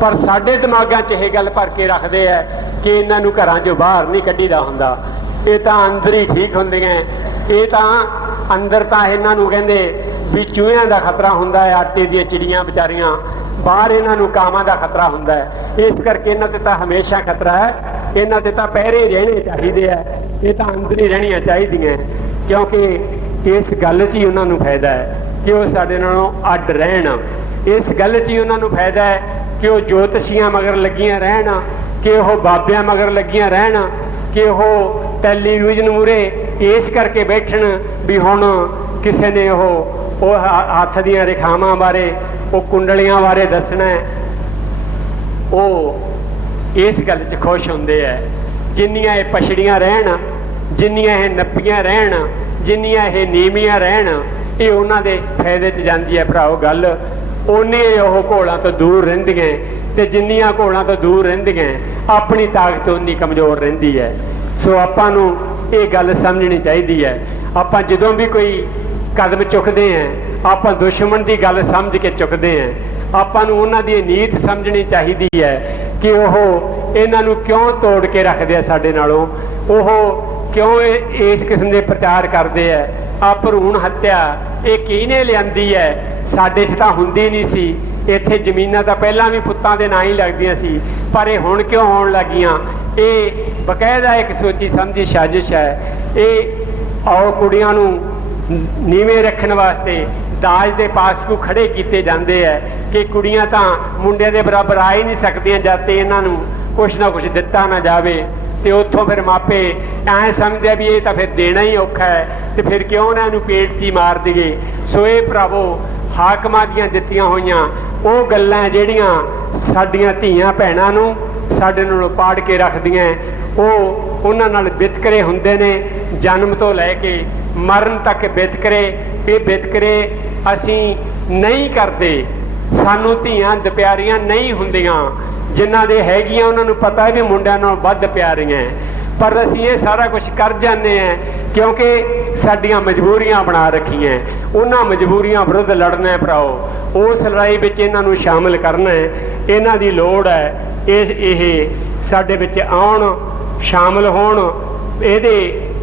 ਪਰ ਸਾਡੇ ਦਿਮਾਗਾਂ 'ਚ ਇਹ ਗੱਲ ਭਰ ਕੇ ਰੱਖਦੇ ਆ ਕਿ ਇਹਨਾਂ ਨੂੰ ਘਰਾਂ 'ਚੋਂ ਬਾਹਰ ਨਹੀਂ ਕੱਢੀਦਾ ਹੁੰਦਾ, ਇਹ ਤਾਂ ਅੰਦਰ ਹੀ ਠੀਕ ਹੁੰਦੀਆਂ। ਇਹ ਤਾਂ ਅੰਦਰ ਤਾਂ ਇਹਨਾਂ ਨੂੰ ਕਹਿੰਦੇ ਵੀ ਚੂਹਿਆਂ ਦਾ ਖਤਰਾ ਹੁੰਦਾ ਹੈ, ਆਟੇ ਦੀਆਂ ਚਿੜੀਆਂ ਵਿਚਾਰੀਆਂ, ਬਾਹਰ ਇਹਨਾਂ ਨੂੰ ਕਾਮਾਂ ਦਾ ਖਤਰਾ ਹੁੰਦਾ ਹੈ। ਇਸ ਕਰਕੇ ਇਹਨਾਂ ਤੇ ਤਾਂ ਹਮੇਸ਼ਾ ਖਤਰਾ ਹੈ, ਇਹਨਾਂ ਤੇ ਤਾਂ ਪਹਿਰੇ ਰਹਿਣੇ ਚਾਹੀਦੇ ਆ। ਇਹ ਤਾਂ ਅੰਦਰ ਹੀ ਰਹਿਣੀਆਂ ਚਾਹੀਦੀਆਂ, ਕਿਉਂਕਿ ਇਸ ਗੱਲ 'ਚ ਹੀ ਉਹਨਾਂ ਨੂੰ ਫਾਇਦਾ ਹੈ ਕਿ ਉਹ ਸਾਡੇ ਨਾਲੋਂ ਅੱਡ ਰਹਿਣ। ਇਸ ਗੱਲ 'ਚ ਹੀ ਉਹਨਾਂ ਨੂੰ ਫਾਇਦਾ ਹੈ ਕਿ ਉਹ ਜੋਤਸ਼ੀਆਂ ਮਗਰ ਲੱਗੀਆਂ ਰਹਿਣ, ਕਿ ਉਹ ਬਾਬਿਆਂ ਮਗਰ ਲੱਗੀਆਂ ਰਹਿਣ, ਕਿ ਉਹ ਟੈਲੀਵਿਜ਼ਨ ਮੂਹਰੇ ਇਸ ਕਰਕੇ ਬੈਠਣ ਵੀ ਹੁਣ ਕਿਸੇ ਨੇ ਉਹ ਹੱਥ ਦੀਆਂ ਰੇਖਾਵਾਂ ਬਾਰੇ, ਉਹ ਕੁੰਡਲੀਆਂ ਬਾਰੇ ਦੱਸਣਾ। ਉਹ ਇਸ ਗੱਲ 'ਚ ਖੁਸ਼ ਹੁੰਦੇ ਹੈ। ਜਿੰਨੀਆਂ ਇਹ ਪਛੜੀਆਂ ਰਹਿਣ, ਜਿੰਨੀਆਂ ਇਹ ਨੱਪੀਆਂ ਰਹਿਣ, ਜਿੰਨੀਆਂ ਇਹ ਨੀਵੀਆਂ ਰਹਿਣ, ਇਹ ਉਹਨਾਂ ਦੇ ਫਾਇਦੇ 'ਚ ਜਾਂਦੀ ਹੈ ਭਰਾਓ ਗੱਲ। ਉਹਨੇ ਉਹ ਘੋਲਾਂ ਤੋਂ ਦੂਰ ਰਹਿੰਦੀਆਂ, ਤੇ ਜਿੰਨੀਆਂ ਘੋਲਾਂ ਤੋਂ ਦੂਰ ਰਹਿੰਦੀਆਂ ਆਪਣੀ ਤਾਕਤ ਉਨੀ ਕਮਜ਼ੋਰ ਰਹਿੰਦੀ ਹੈ। ਸੋ ਆਪਾਂ ਨੂੰ ਇਹ ਗੱਲ ਸਮਝਣੀ ਚਾਹੀਦੀ ਹੈ। ਆਪਾਂ ਜਦੋਂ ਵੀ ਕੋਈ ਕਦਮ ਚੁੱਕਦੇ ਹਾਂ, ਆਪਾਂ ਦੁਸ਼ਮਣ ਦੀ ਗੱਲ ਸਮਝ ਕੇ ਚੁੱਕਦੇ ਹਾਂ। ਆਪਾਂ ਨੂੰ ਉਹਨਾਂ ਦੀ ਨੀਤ ਸਮਝਣੀ ਚਾਹੀਦੀ ਹੈ ਕਿ ਉਹ ਇਹਨਾਂ ਨੂੰ ਕਿਉਂ ਤੋੜ ਕੇ ਰੱਖਦੇ ਆ ਸਾਡੇ ਨਾਲੋਂ, ਉਹ ਕਿਉਂ ਇਸ ਕਿਸਮ ਦੇ ਪ੍ਰਚਾਰ ਕਰਦੇ ਆ। ਆ ਭਰੂਣ ਹੱਤਿਆ ਇਹ ਕਿਹਨੇ ਲਿਆਂਦੀ ਹੈ? ਸਾਡੇ 'ਚ ਤਾਂ ਹੁੰਦੀ ਨਹੀਂ ਸੀ। ਇੱਥੇ ਜ਼ਮੀਨਾਂ ਤਾਂ ਪਹਿਲਾਂ ਵੀ ਪੁੱਤਾਂ ਦੇ ਨਾਂ ਹੀ ਲੱਗਦੀਆਂ ਸੀ, ਪਰ ਇਹ ਹੁਣ ਕਿਉਂ ਹੋਣ ਲੱਗੀਆਂ? ਇਹ ਬਕਾਇਦਾ ਇੱਕ ਸੋਚੀ ਸਮਝੀ ਸਾਜ਼ਿਸ਼ ਹੈ। ਇਹ ਔਰ ਕੁੜੀਆਂ ਨੂੰ ਨੀਵੇਂ ਰੱਖਣ ਵਾਸਤੇ ਦਾਜ ਦੇ ਪਾਸਕੂ ਖੜੇ ਕੀਤੇ ਜਾਂਦੇ ਹੈ ਕਿ ਕੁੜੀਆਂ ਤਾਂ ਮੁੰਡਿਆਂ ਦੇ ਬਰਾਬਰ ਆ ਹੀ ਨਹੀਂ ਸਕਦੀਆਂ ਜਦ ਤੇ ਇਹਨਾਂ ਨੂੰ ਕੁਛ ਨਾ ਕੁਛ ਦਿੱਤਾ ਨਾ ਜਾਵੇ। ਤੇ ਉੱਥੋਂ ਫਿਰ ਮਾਪੇ ਐਂ ਸਮਝਦੇ ਵੀ ਇਹ ਤਾਂ ਫਿਰ ਦੇਣਾ ਹੀ ਔਖਾ ਹੈ, ਤੇ ਫਿਰ ਕਿਉਂ ਨਾ ਇਹਨੂੰ ਪੇਟ 'ਚ ਹੀ ਮਾਰ ਦਈਏ। ਸੋ ਇਹ ਭਰਾਵੋ ਹਾਕਮਾਂ ਦੀਆਂ ਦਿੱਤੀਆਂ ਹੋਈਆਂ ਉਹ ਗੱਲਾਂ ਜਿਹੜੀਆਂ ਸਾਡੀਆਂ ਧੀਆਂ ਭੈਣਾਂ ਨੂੰ ਸਾਡੇ ਨਾਲੋਂ ਪਾੜ ਕੇ ਰੱਖਦੀਆਂ, ਉਹ ਉਹਨਾਂ ਨਾਲ ਵਿਤਕਰੇ ਹੁੰਦੇ ਨੇ ਜਨਮ ਤੋਂ ਲੈ ਕੇ ਮਰਨ ਤੱਕ ਵਿਤਕਰੇ। ਇਹ ਵਿਤਕਰੇ ਅਸੀਂ ਨਹੀਂ ਕਰਦੇ। ਸਾਨੂੰ ਧੀਆਂ ਦੁਪਿਆਰੀਆਂ ਨਹੀਂ ਹੁੰਦੀਆਂ, ਜਿਨ੍ਹਾਂ ਦੇ ਹੈਗੀਆਂ ਉਹਨਾਂ ਨੂੰ ਪਤਾ ਹੈ ਵੀ ਮੁੰਡਿਆਂ ਨਾਲੋਂ ਵੱਧ ਪਿਆਰੀਆਂ, ਪਰ ਅਸੀਂ ਇਹ ਸਾਰਾ ਕੁਝ ਕਰ ਜਾਂਦੇ ਹਾਂ ਕਿਉਂਕਿ ਸਾਡੀਆਂ ਮਜਬੂਰੀਆਂ ਬਣਾ ਰੱਖੀਆਂ। ਉਹਨਾਂ ਮਜਬੂਰੀਆਂ ਵਿਰੁੱਧ ਲੜਨਾ ਹੈ ਭਰਾਓ। ਉਸ ਲੜਾਈ ਵਿੱਚ ਇਹਨਾਂ ਨੂੰ ਸ਼ਾਮਿਲ ਕਰਨਾ ਹੈ। ਇਹਨਾਂ ਦੀ ਲੋੜ ਹੈ ਇਹ ਸਾਡੇ ਵਿੱਚ ਆਉਣ, ਸ਼ਾਮਿਲ ਹੋਣ। ਇਹਦੇ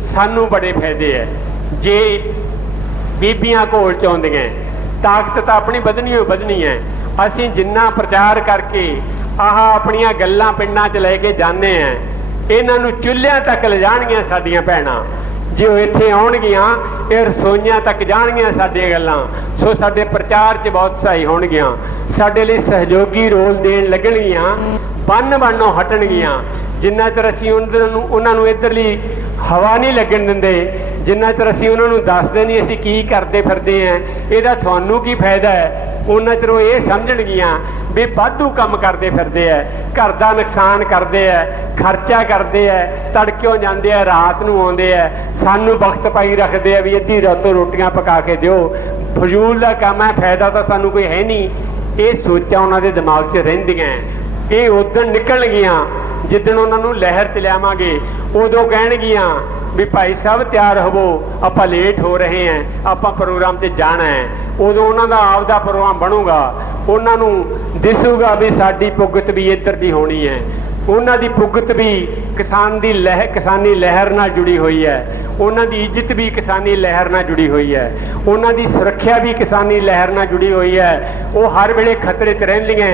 ਸਾਨੂੰ ਬੜੇ ਫਾਇਦੇ ਹੈ। ਜੇ ਬੀਬੀਆਂ ਘੋਲ 'ਚ ਆਉਂਦੀਆਂ, ਤਾਕਤ ਤਾਂ ਆਪਣੀ ਵਧਣੀ ਹੋਈ ਵਧਣੀ ਹੈ। ਅਸੀਂ ਜਿੰਨਾ ਪ੍ਰਚਾਰ ਕਰਕੇ ਆਹ ਆਪਣੀਆਂ ਗੱਲਾਂ ਪਿੰਡਾਂ 'ਚ ਲੈ ਕੇ ਜਾਂਦੇ ਆ, ਇਹਨਾਂ ਨੂੰ ਚੁੱਲ੍ਹਿਆਂ ਤੱਕ ਲਿਜਾਣਗੀਆਂ ਸਾਡੀਆਂ ਭੈਣਾਂ। ਜੇ ਉਹ ਇੱਥੇ ਆਉਣਗੀਆਂ ਇਹ ਰਸੋਈਆਂ ਤੱਕ ਜਾਣਗੀਆਂ ਸਾਡੀਆਂ ਗੱਲਾਂ। ਸੋ ਸਾਡੇ ਪ੍ਰਚਾਰ 'ਚ ਬਹੁਤ ਸਹਾਈ ਹੋਣਗੀਆਂ, ਸਾਡੇ ਲਈ ਸਹਿਯੋਗੀ ਰੋਲ ਦੇਣ ਲੱਗਣਗੀਆਂ, ਬੰਨੋਂ ਹਟਣਗੀਆਂ। ਜਿੰਨਾ ਚਿਰ ਅਸੀਂ ਉਹਨਾਂ ਨੂੰ ਇੱਧਰਲੀ ਹਵਾ ਨਹੀਂ ਲੱਗਣ ਦਿੰਦੇ, ਜਿੰਨਾ ਚਿਰ ਅਸੀਂ ਉਹਨਾਂ ਨੂੰ ਦੱਸਦੇ ਨਹੀਂ ਅਸੀਂ ਕੀ ਕਰਦੇ ਫਿਰਦੇ ਹਾਂ, ਇਹਦਾ ਤੁਹਾਨੂੰ ਕੀ ਫਾਇਦਾ ਹੈ, ਉਹਨਾਂ ਚਿਰ ਉਹ ਇਹ ਸਮਝਣਗੀਆਂ ਵੀ ਵਾਧੂ ਕੰਮ ਕਰਦੇ ਫਿਰਦੇ ਆ, ਘਰ ਦਾ ਨੁਕਸਾਨ ਕਰਦੇ ਆ, ਖਰਚਾ ਕਰਦੇ ਆ, ਤੜਕਿਓਂ ਜਾਂਦੇ ਆ ਰਾਤ ਨੂੰ ਆਉਂਦੇ ਆ, ਸਾਨੂੰ ਵਕਤ ਪਾਈ ਰੱਖਦੇ ਆ ਵੀ ਅੱਧੀ ਰਾਤੋਂ ਰੋਟੀਆਂ ਪਕਾ ਕੇ ਦਿਓ, ਫਜ਼ੂਲ ਦਾ ਕੰਮ ਹੈ, ਫਾਇਦਾ ਤਾਂ ਸਾਨੂੰ ਕੋਈ ਹੈ ਨਹੀਂ। ਇਹ ਸੋਚਾਂ ਉਹਨਾਂ ਦੇ ਦਿਮਾਗ 'ਚ ਰਹਿੰਦੀਆਂ। ਇਹ ਉਦੋਂ ਨਿਕਲਣਗੀਆਂ ਜਿੱਦਣ ਉਹਨਾਂ ਨੂੰ ਲਹਿਰ 'ਚ ਲਿਆਵਾਂਗੇ। ਉਦੋਂ ਕਹਿਣਗੀਆਂ ਵੀ ਭਾਈ ਸਾਹਿਬ ਤਿਆਰ ਹੋਵੋ, ਆਪਾਂ ਲੇਟ ਹੋ ਰਹੇ ਹਾਂ, ਆਪਾਂ ਪ੍ਰੋਗਰਾਮ 'ਤੇ ਜਾਣਾ ਹੈ। ਉਦੋਂ ਉਹਨਾਂ ਦਾ ਆਪਦਾ ਪ੍ਰੋਗਰਾਮ ਬਣੂਗਾ, ਉਹਨਾਂ ਨੂੰ ਦਿਸੂਗਾ ਵੀ ਸਾਡੀ ਪੁੱਗਤ ਵੀ ਇੱਧਰ ਦੀ ਹੋਣੀ ਹੈ। ਉਹਨਾਂ ਦੀ ਪੁੱਗਤ ਵੀ ਕਿਸਾਨੀ ਲਹਿਰ ਨਾਲ ਜੁੜੀ ਹੋਈ ਹੈ, ਉਹਨਾਂ ਦੀ ਇੱਜ਼ਤ ਵੀ ਕਿਸਾਨੀ ਲਹਿਰ ਨਾਲ ਜੁੜੀ ਹੋਈ ਹੈ, ਉਹਨਾਂ ਦੀ ਸੁਰੱਖਿਆ ਵੀ ਕਿਸਾਨੀ ਲਹਿਰ ਨਾਲ ਜੁੜੀ ਹੋਈ ਹੈ। ਉਹ ਹਰ ਵੇਲੇ ਖਤਰੇ 'ਚ ਰਹਿੰਦੀਆਂ।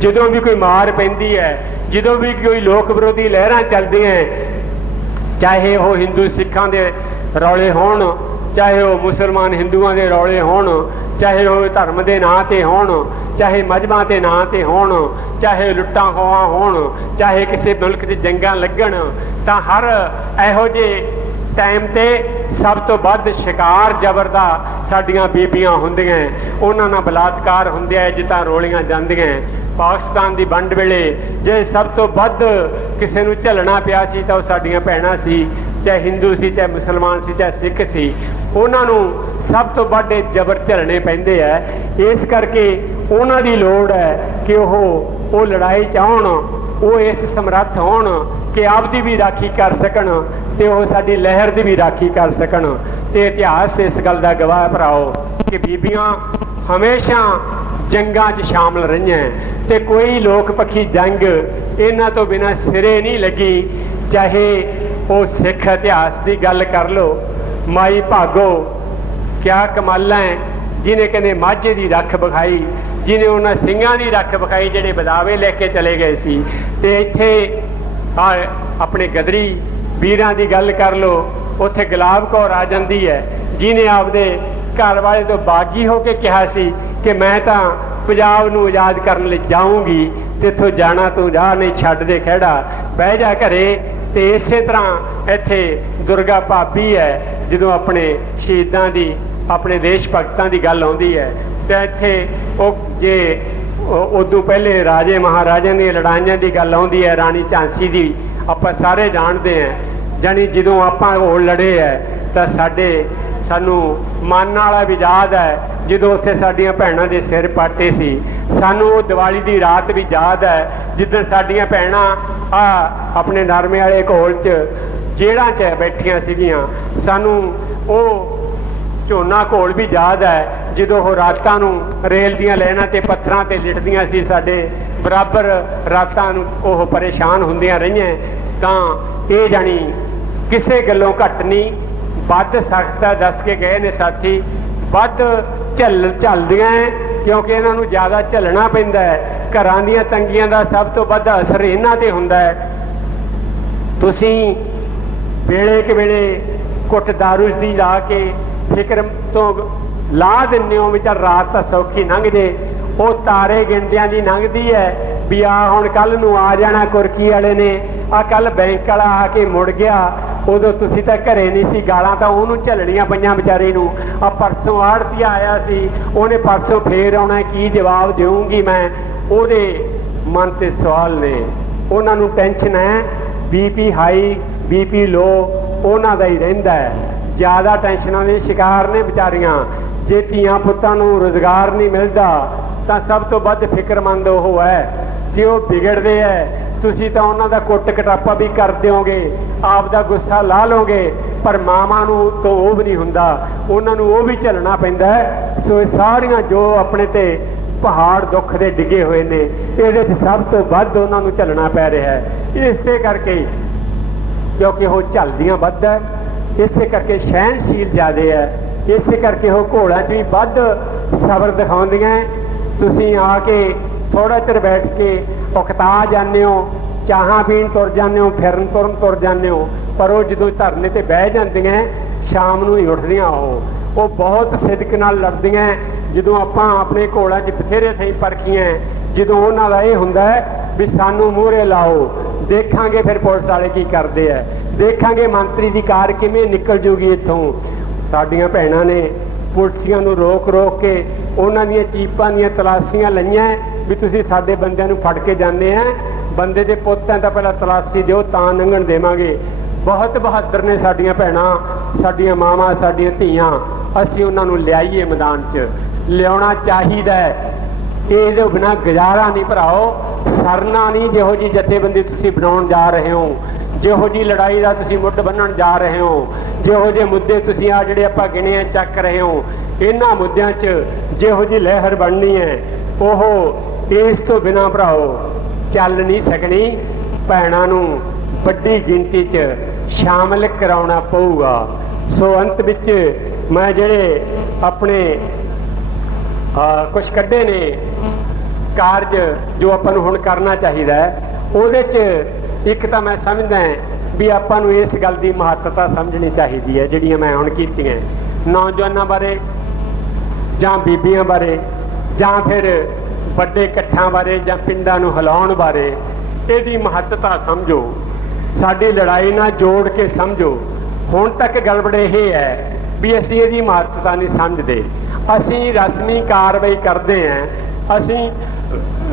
ਜਦੋਂ ਵੀ ਕੋਈ ਮਾਰ ਪੈਂਦੀ ਹੈ, ਜਦੋਂ ਵੀ ਕੋਈ ਲੋਕ ਵਿਰੋਧੀ ਲਹਿਰਾਂ ਚੱਲਦੀਆਂ, ਚਾਹੇ ਉਹ ਹਿੰਦੂ ਸਿੱਖਾਂ ਦੇ ਰੌਲੇ ਹੋਣ, ਚਾਹੇ ਉਹ ਮੁਸਲਮਾਨ ਹਿੰਦੂਆਂ ਦੇ ਰੌਲੇ ਹੋਣ, ਚਾਹੇ ਉਹ ਧਰਮ ਦੇ ਨਾਂ 'ਤੇ ਹੋਣ, ਚਾਹੇ ਮਜ਼ਹਬਾਂ ਦੇ ਨਾਂ 'ਤੇ ਹੋਣ, ਚਾਹੇ ਲੁੱਟਾਂ ਖੋਹਾਂ ਹੋਣ, ਚਾਹੇ ਕਿਸੇ ਮੁਲਕ 'ਚ ਜੰਗਾਂ ਲੱਗਣ, ਤਾਂ ਹਰ ਇਹੋ ਜਿਹੇ ਟਾਈਮ 'ਤੇ ਸਭ ਤੋਂ ਵੱਧ ਸ਼ਿਕਾਰ ਜ਼ਬਰ ਦਾ ਸਾਡੀਆਂ ਬੀਬੀਆਂ ਹੁੰਦੀਆਂ। ਉਹਨਾਂ ਨਾਲ ਬਲਾਤਕਾਰ ਹੁੰਦੇ, ਇੱਜ਼ਤਾਂ ਰੋਲੀਆਂ ਜਾਂਦੀਆਂ। ਪਾਕਿਸਤਾਨ ਦੀ ਵੰਡ ਵੇਲੇ ਜੇ ਸਭ ਤੋਂ ਵੱਧ ਕਿਸੇ ਨੂੰ ਝੱਲਣਾ ਪਿਆ ਸੀ ਤਾਂ ਉਹ ਸਾਡੀਆਂ ਭੈਣਾਂ ਸੀ, ਚਾਹੇ ਹਿੰਦੂ ਸੀ, ਚਾਹੇ ਮੁਸਲਮਾਨ ਸੀ, ਚਾਹੇ ਸਿੱਖ ਸੀ। ਉਹਨਾਂ ਨੂੰ ਸਭ ਤੋਂ ਵੱਧ ਜ਼ਬਰ ਝੱਲਣੇ ਪੈਂਦੇ ਹੈ। ਇਸ ਕਰਕੇ ਉਹਨਾਂ ਦੀ ਲੋੜ ਹੈ ਕਿ ਉਹ ਲੜਾਈ 'ਚ ਆਉਣ, ਉਹ ਇਸ ਸਮਰੱਥ ਹੋਣ ਕਿ ਆਪਦੀ ਵੀ ਰਾਖੀ ਕਰ ਸਕਣ ਤੇ ਉਹ ਸਾਡੀ ਲਹਿਰ ਦੀ ਵੀ ਰਾਖੀ ਕਰ ਸਕਣ। ਤੇ ਇਤਿਹਾਸ ਇਸ ਗੱਲ ਦਾ ਗਵਾਹ ਭਰਾਓ ਕਿ ਬੀਬੀਆਂ ਹਮੇਸ਼ਾ ਜੰਗਾਂ 'ਚ ਸ਼ਾਮਲ ਰਹੀਆਂ ਤੇ ਕੋਈ ਲੋਕ ਪੱਖੀ ਜੰਗ ਇਹਨਾਂ ਤੋਂ ਬਿਨਾਂ ਸਿਰੇ ਨਹੀਂ ਲੱਗੀ। ਚਾਹੇ ਉਹ ਸਿੱਖ ਇਤਿਹਾਸ ਦੀ ਗੱਲ ਕਰ ਲਓ, ਮਾਈ ਭਾਗੋ ਕਿਆ ਕਮਾਲਾਂ ਹੈ, ਜਿਹਨੇ ਕਹਿੰਦੇ ਮਾਝੇ ਦੀ ਰੱਖ ਵਿਖਾਈ, ਜਿਹਨੇ ਉਹਨਾਂ ਸਿੰਘਾਂ ਦੀ ਰੱਖ ਵਿਖਾਈ ਜਿਹੜੇ ਬਦਾਵੇ ਲੈ ਕੇ ਚਲੇ ਗਏ ਸੀ। ਤੇ ਇੱਥੇ ਆਪਣੇ ਗਦਰੀ ਵੀਰਾਂ ਦੀ ਗੱਲ ਕਰ ਲਓ, ਉੱਥੇ ਗੁਲਾਬ ਕੌਰ ਆ ਜਾਂਦੀ ਹੈ, ਜਿਹਨੇ ਆਪਦੇ ਘਰ ਵਾਲੇ ਤੋਂ ਬਾਗੀ ਹੋ ਕੇ ਕਿਹਾ ਸੀ ਕਿ ਮੈਂ ਤਾਂ ਪੰਜਾਬ ਨੂੰ ਆਜ਼ਾਦ ਕਰਨ ਲਈ ਜਾਊਂਗੀ, ਤੇ ਇੱਥੋਂ ਜਾਣਾ ਤੂੰ ਜਾ, ਨਹੀਂ ਛੱਡ ਦੇ ਖਹਿੜਾ, ਬਹਿ ਜਾ ਘਰੇ। ਤੇ ਇਸੇ ਤਰ੍ਹਾਂ ਇੱਥੇ ਦੁਰਗਾ ਭਾਬੀ ਹੈ, ਜਦੋਂ ਆਪਣੇ ਸ਼ਹੀਦਾਂ ਦੀ, ਆਪਣੇ ਦੇਸ਼ ਭਗਤਾਂ ਦੀ ਗੱਲ ਆਉਂਦੀ ਹੈ ਤੇ ਇੱਥੇ ਉਹ ਜੇ ਉਦੋਂ ਪਹਿਲੇ ਰਾਜੇ ਮਹਾਰਾਜਿਆਂ ਦੀਆਂ ਲੜਾਈਆਂ ਦੀ ਗੱਲ ਆਉਂਦੀ ਹੈ, ਰਾਣੀ ਝਾਂਸੀ ਦੀ ਆਪਾਂ ਸਾਰੇ ਜਾਣਦੇ ਹਾਂ। ਜਾਣੀ ਜਦੋਂ ਆਪਾਂ ਉਹ ਲੜੇ ਹੈ ਤਾਂ ਸਾਨੂੰ ਮਨ ਵਾਲਾ ਵੀ ਯਾਦ ਹੈ ਜਦੋਂ ਉੱਥੇ ਸਾਡੀਆਂ ਭੈਣਾਂ ਦੇ ਸਿਰ ਪਾਟੇ ਸੀ। ਸਾਨੂੰ ਉਹ ਦੀਵਾਲੀ ਦੀ ਰਾਤ ਵੀ ਯਾਦ ਹੈ ਜਿੱਦਣ ਸਾਡੀਆਂ ਭੈਣਾਂ ਆਪਣੇ ਨਰਮੇ ਵਾਲੇ ਘੋਲ 'ਚ ਜੇੜਾਂ 'ਚ ਬੈਠੀਆਂ ਸੀਗੀਆਂ। ਸਾਨੂੰ ਉਹ ਝੋਨਾ ਘੋਲ ਵੀ ਯਾਦ ਹੈ ਜਦੋਂ ਉਹ ਰਾਤਾਂ ਨੂੰ ਰੇਲ ਦੀਆਂ ਲਾਈਨਾਂ 'ਤੇ ਪੱਥਰਾਂ 'ਤੇ ਲਿਟਦੀਆਂ ਸੀ, ਸਾਡੇ ਬਰਾਬਰ ਰਾਤਾਂ ਨੂੰ ਉਹ ਪਰੇਸ਼ਾਨ ਹੁੰਦੀਆਂ ਰਹੀਆਂ। ਤਾਂ ਇਹ ਜਾਣੀ ਕਿਸੇ ਗੱਲੋਂ ਘੱਟ ਨਹੀਂ, ਵੱਧ ਸਖਤ ਹੈ, ਦੱਸ ਕੇ ਗਏ ਨੇ ਸਾਥੀ, ਵੱਧ ਝੱਲਦੀਆਂ ਕਿਉਂਕਿ ਇਹਨਾਂ ਨੂੰ ਜ਼ਿਆਦਾ ਝੱਲਣਾ ਪੈਂਦਾ ਹੈ। ਘਰਾਂ ਦੀਆਂ ਤੰਗੀਆਂ ਦਾ ਸਭ ਤੋਂ ਵੱਧ ਅਸਰ ਇਹਨਾਂ 'ਤੇ ਹੁੰਦਾ ਹੈ। ਤੁਸੀਂ ਵੇਲੇ ਕਿ ਵੇਲੇ ਘੁੱਟ ਦਾਰੂ ਦੀ ਲਾ ਕੇ ਫਿਕਰ ਤੋਂ ਲਾ ਦਿੰਦੇ ਹੋ ਵੀ ਚੱਲ ਰਾਤ ਤਾਂ ਸੌਖੀ ਲੰਘ ਜੇ, ਉਹ ਤਾਰੇ ਗਿਣਦਿਆਂ ਦੀ ਲੰਘਦੀ ਹੈ ਵੀ ਆ ਹੁਣ ਕੱਲ ਨੂੰ ਆ ਜਾਣਾ ਕੁਰਕੀ ਵਾਲੇ ਨੇ, ਆ ਕੱਲ ਬੈਂਕ ਵਾਲਾ ਆ ਕੇ ਮੁੜ ਗਿਆ, ਉਦੋਂ ਤੁਸੀਂ ਤਾਂ ਘਰੇ ਨਹੀਂ ਸੀ, ਗਾਲਾਂ ਤਾਂ ਉਹਨੂੰ ਝੱਲਣੀਆਂ ਪਈਆਂ ਵਿਚਾਰੇ ਨੂੰ। ਆ ਪਰਸੋਂ ਆੜਤੀਆ ਆਇਆ ਸੀ, ਉਹਨੇ ਪਰਸੋਂ ਫੇਰ ਆਉਣਾ, ਕੀ ਜਵਾਬ ਦੇਵਾਂਗੀ ਮੈਂ। ਉਹਦੇ ਮਨ 'ਤੇ ਸਵਾਲ ਨੇ, ਉਹਨਾਂ ਨੂੰ ਟੈਨਸ਼ਨ ਹੈ, BP ਹਾਈ BP ਲੋ ਉਹਨਾਂ ਦਾ ਹੀ ਰਹਿੰਦਾ ਹੈ। ਜ਼ਿਆਦਾ ਟੈਨਸ਼ਨਾਂ ਦੇ ਸ਼ਿਕਾਰ ਨੇ ਵਿਚਾਰੀਆਂ। ਜੇ ਧੀਆਂ ਪੁੱਤਾਂ ਨੂੰ ਰੁਜ਼ਗਾਰ ਨਹੀਂ ਮਿਲਦਾ ਤਾਂ ਸਭ ਤੋਂ ਵੱਧ ਫਿਕਰਮੰਦ ਉਹ ਹੈ। ਜੇ ਉਹ ਵਿਗੜਦੇ ਹੈ ਤੁਸੀਂ ਤਾਂ ਉਹਨਾਂ ਦਾ ਕੁੱਟ ਕਟਾਪਾ ਵੀ ਕਰ ਦਿਓਗੇ, ਆਪ ਦਾ ਗੁੱਸਾ ਲਾ ਲਓਗੇ, ਪਰ ਮਾਵਾਂ ਨੂੰ ਤਾਂ ਉਹ ਵੀ ਨਹੀਂ ਹੁੰਦਾ, ਉਹਨਾਂ ਨੂੰ ਉਹ ਵੀ ਝੱਲਣਾ ਪੈਂਦਾ ਹੈ। ਸੋ ਇਹ ਸਾਰੀਆਂ ਜੋ ਆਪਣੇ 'ਤੇ ਪਹਾੜ ਦੁੱਖ ਦੇ ਡਿੱਗੇ ਹੋਏ ਨੇ, ਇਹਦੇ 'ਚ ਸਭ ਤੋਂ ਵੱਧ ਉਹਨਾਂ ਨੂੰ ਝੱਲਣਾ ਪੈ ਰਿਹਾ ਹੈ। ਇਸੇ ਕਰਕੇ ਕਿਉਂਕਿ ਉਹ ਝੱਲਦੀਆਂ ਵੱਧ ਹੈ, ਇਸੇ ਕਰਕੇ ਸਹਿਣਸ਼ੀਲ ਜ਼ਿਆਦਾ ਹੈ, ਇਸੇ ਕਰਕੇ ਉਹ ਘੋੜਾਂ 'ਚ ਵੀ ਵੱਧ ਸਬਰ ਦਿਖਾਉਂਦੀਆਂ। ਤੁਸੀਂ ਆ ਕੇ ਥੋੜ੍ਹਾ ਚਿਰ ਬੈਠ ਕੇ उकता जाते हो, चाहां पीण तुर जाते हो, फिरन तुरन तुर जाते हो, पर वो जो धरने ते बह जांदियां शाम नूं ही उठदियां। वो बहुत सिदक नाल लड़दियां। जदों आपां अपने घोड़ां 'च बथेरे थई परखियां, जदों उन्हां दा इह हुंदा है भी सानूं मूहरे लाओ, देखांगे फिर पुलिस वाले की करदे आ, देखांगे मंत्री दी कार किवें निकल जूगी इत्थों। साडियां भैणां ने पुलिसियां नूं रोक रोक के उन्हां दीयां चीपां दीयां तलाशियां लईआं भी तुसीं साडे बंदिआं नूं फड़ के जांदे आ, बंदे दे पुੱਤ तां पहिलां तलाशी दिओ तां लंघण देवांगे। बहुत बहादुर ने साडियां भैणां, साडियां मावां, साडियां धीआं। असीं उन्हां नूं लिआईए मैदान 'च, लिआउणा चाहीदा है। ਇਹਦੇ ਬਿਨਾਂ ਗੁਜ਼ਾਰਾ ਨਹੀਂ ਭਰਾਓ, ਸਰਨਾ ਨਹੀਂ। ਜਿਹੋ ਜੀ ਜਥੇਬੰਦੀ ਤੁਸੀਂ ਬਣਾਉਣ ਜਾ ਰਹੇ ਹੋ, ਜਿਹੋ ਜੀ ਲੜਾਈ ਦਾ ਤੁਸੀਂ ਮੁੱਢ ਬੰਨਣ ਜਾ ਰਹੇ ਹੋ, ਜਿਹੋ ਜਿਹੇ ਮੁੱਦੇ ਤੁਸੀਂ ਆ ਜਿਹੜੇ ਆਪਾਂ ਗਿਣੇ ਆ ਚੱਕ ਰਹੇ ਹੋ, ਇਹਨਾਂ ਮੁੱਦਿਆਂ 'ਚ ਜਿਹੋ ਜੀ ਲਹਿਰ ਬਣਨੀ ਹੈ ਉਹ ਇਸ ਤੋਂ ਬਿਨਾਂ ਭਰਾਓ ਚੱਲ ਨਹੀਂ ਸਕਣੀ। ਭੈਣਾਂ ਨੂੰ ਵੱਡੀ ਗਿਣਤੀ 'ਚ ਸ਼ਾਮਲ ਕਰਾਉਣਾ ਪਊਗਾ। ਸੋ ਅੰਤ ਵਿੱਚ ਮੈਂ ਜਿਹੜੇ ਆਪਣੇ कुछ कड्डे ने कारज जो आपां नूं हुण करना चाहिए, उहदे च एक तां मैं समझदा भी आपां नूं इस गल की महत्ता समझनी चाहिए है जिहड़ियां मैं हुण कीतियां, नौजवानों बारे जां बीबियां बारे जां फिर वड्डे इकट्ठां बारे जां पिंडां नूं हिलाउण बारे इहदी महत्ता समझो, साडी लड़ाई नाल जोड़ के समझो। हुण तक गड़बड़ इह है भी असीं इहदी महत्ता नहीं समझदे। असीं रस्मी कार्रवाई करते हैं, असीं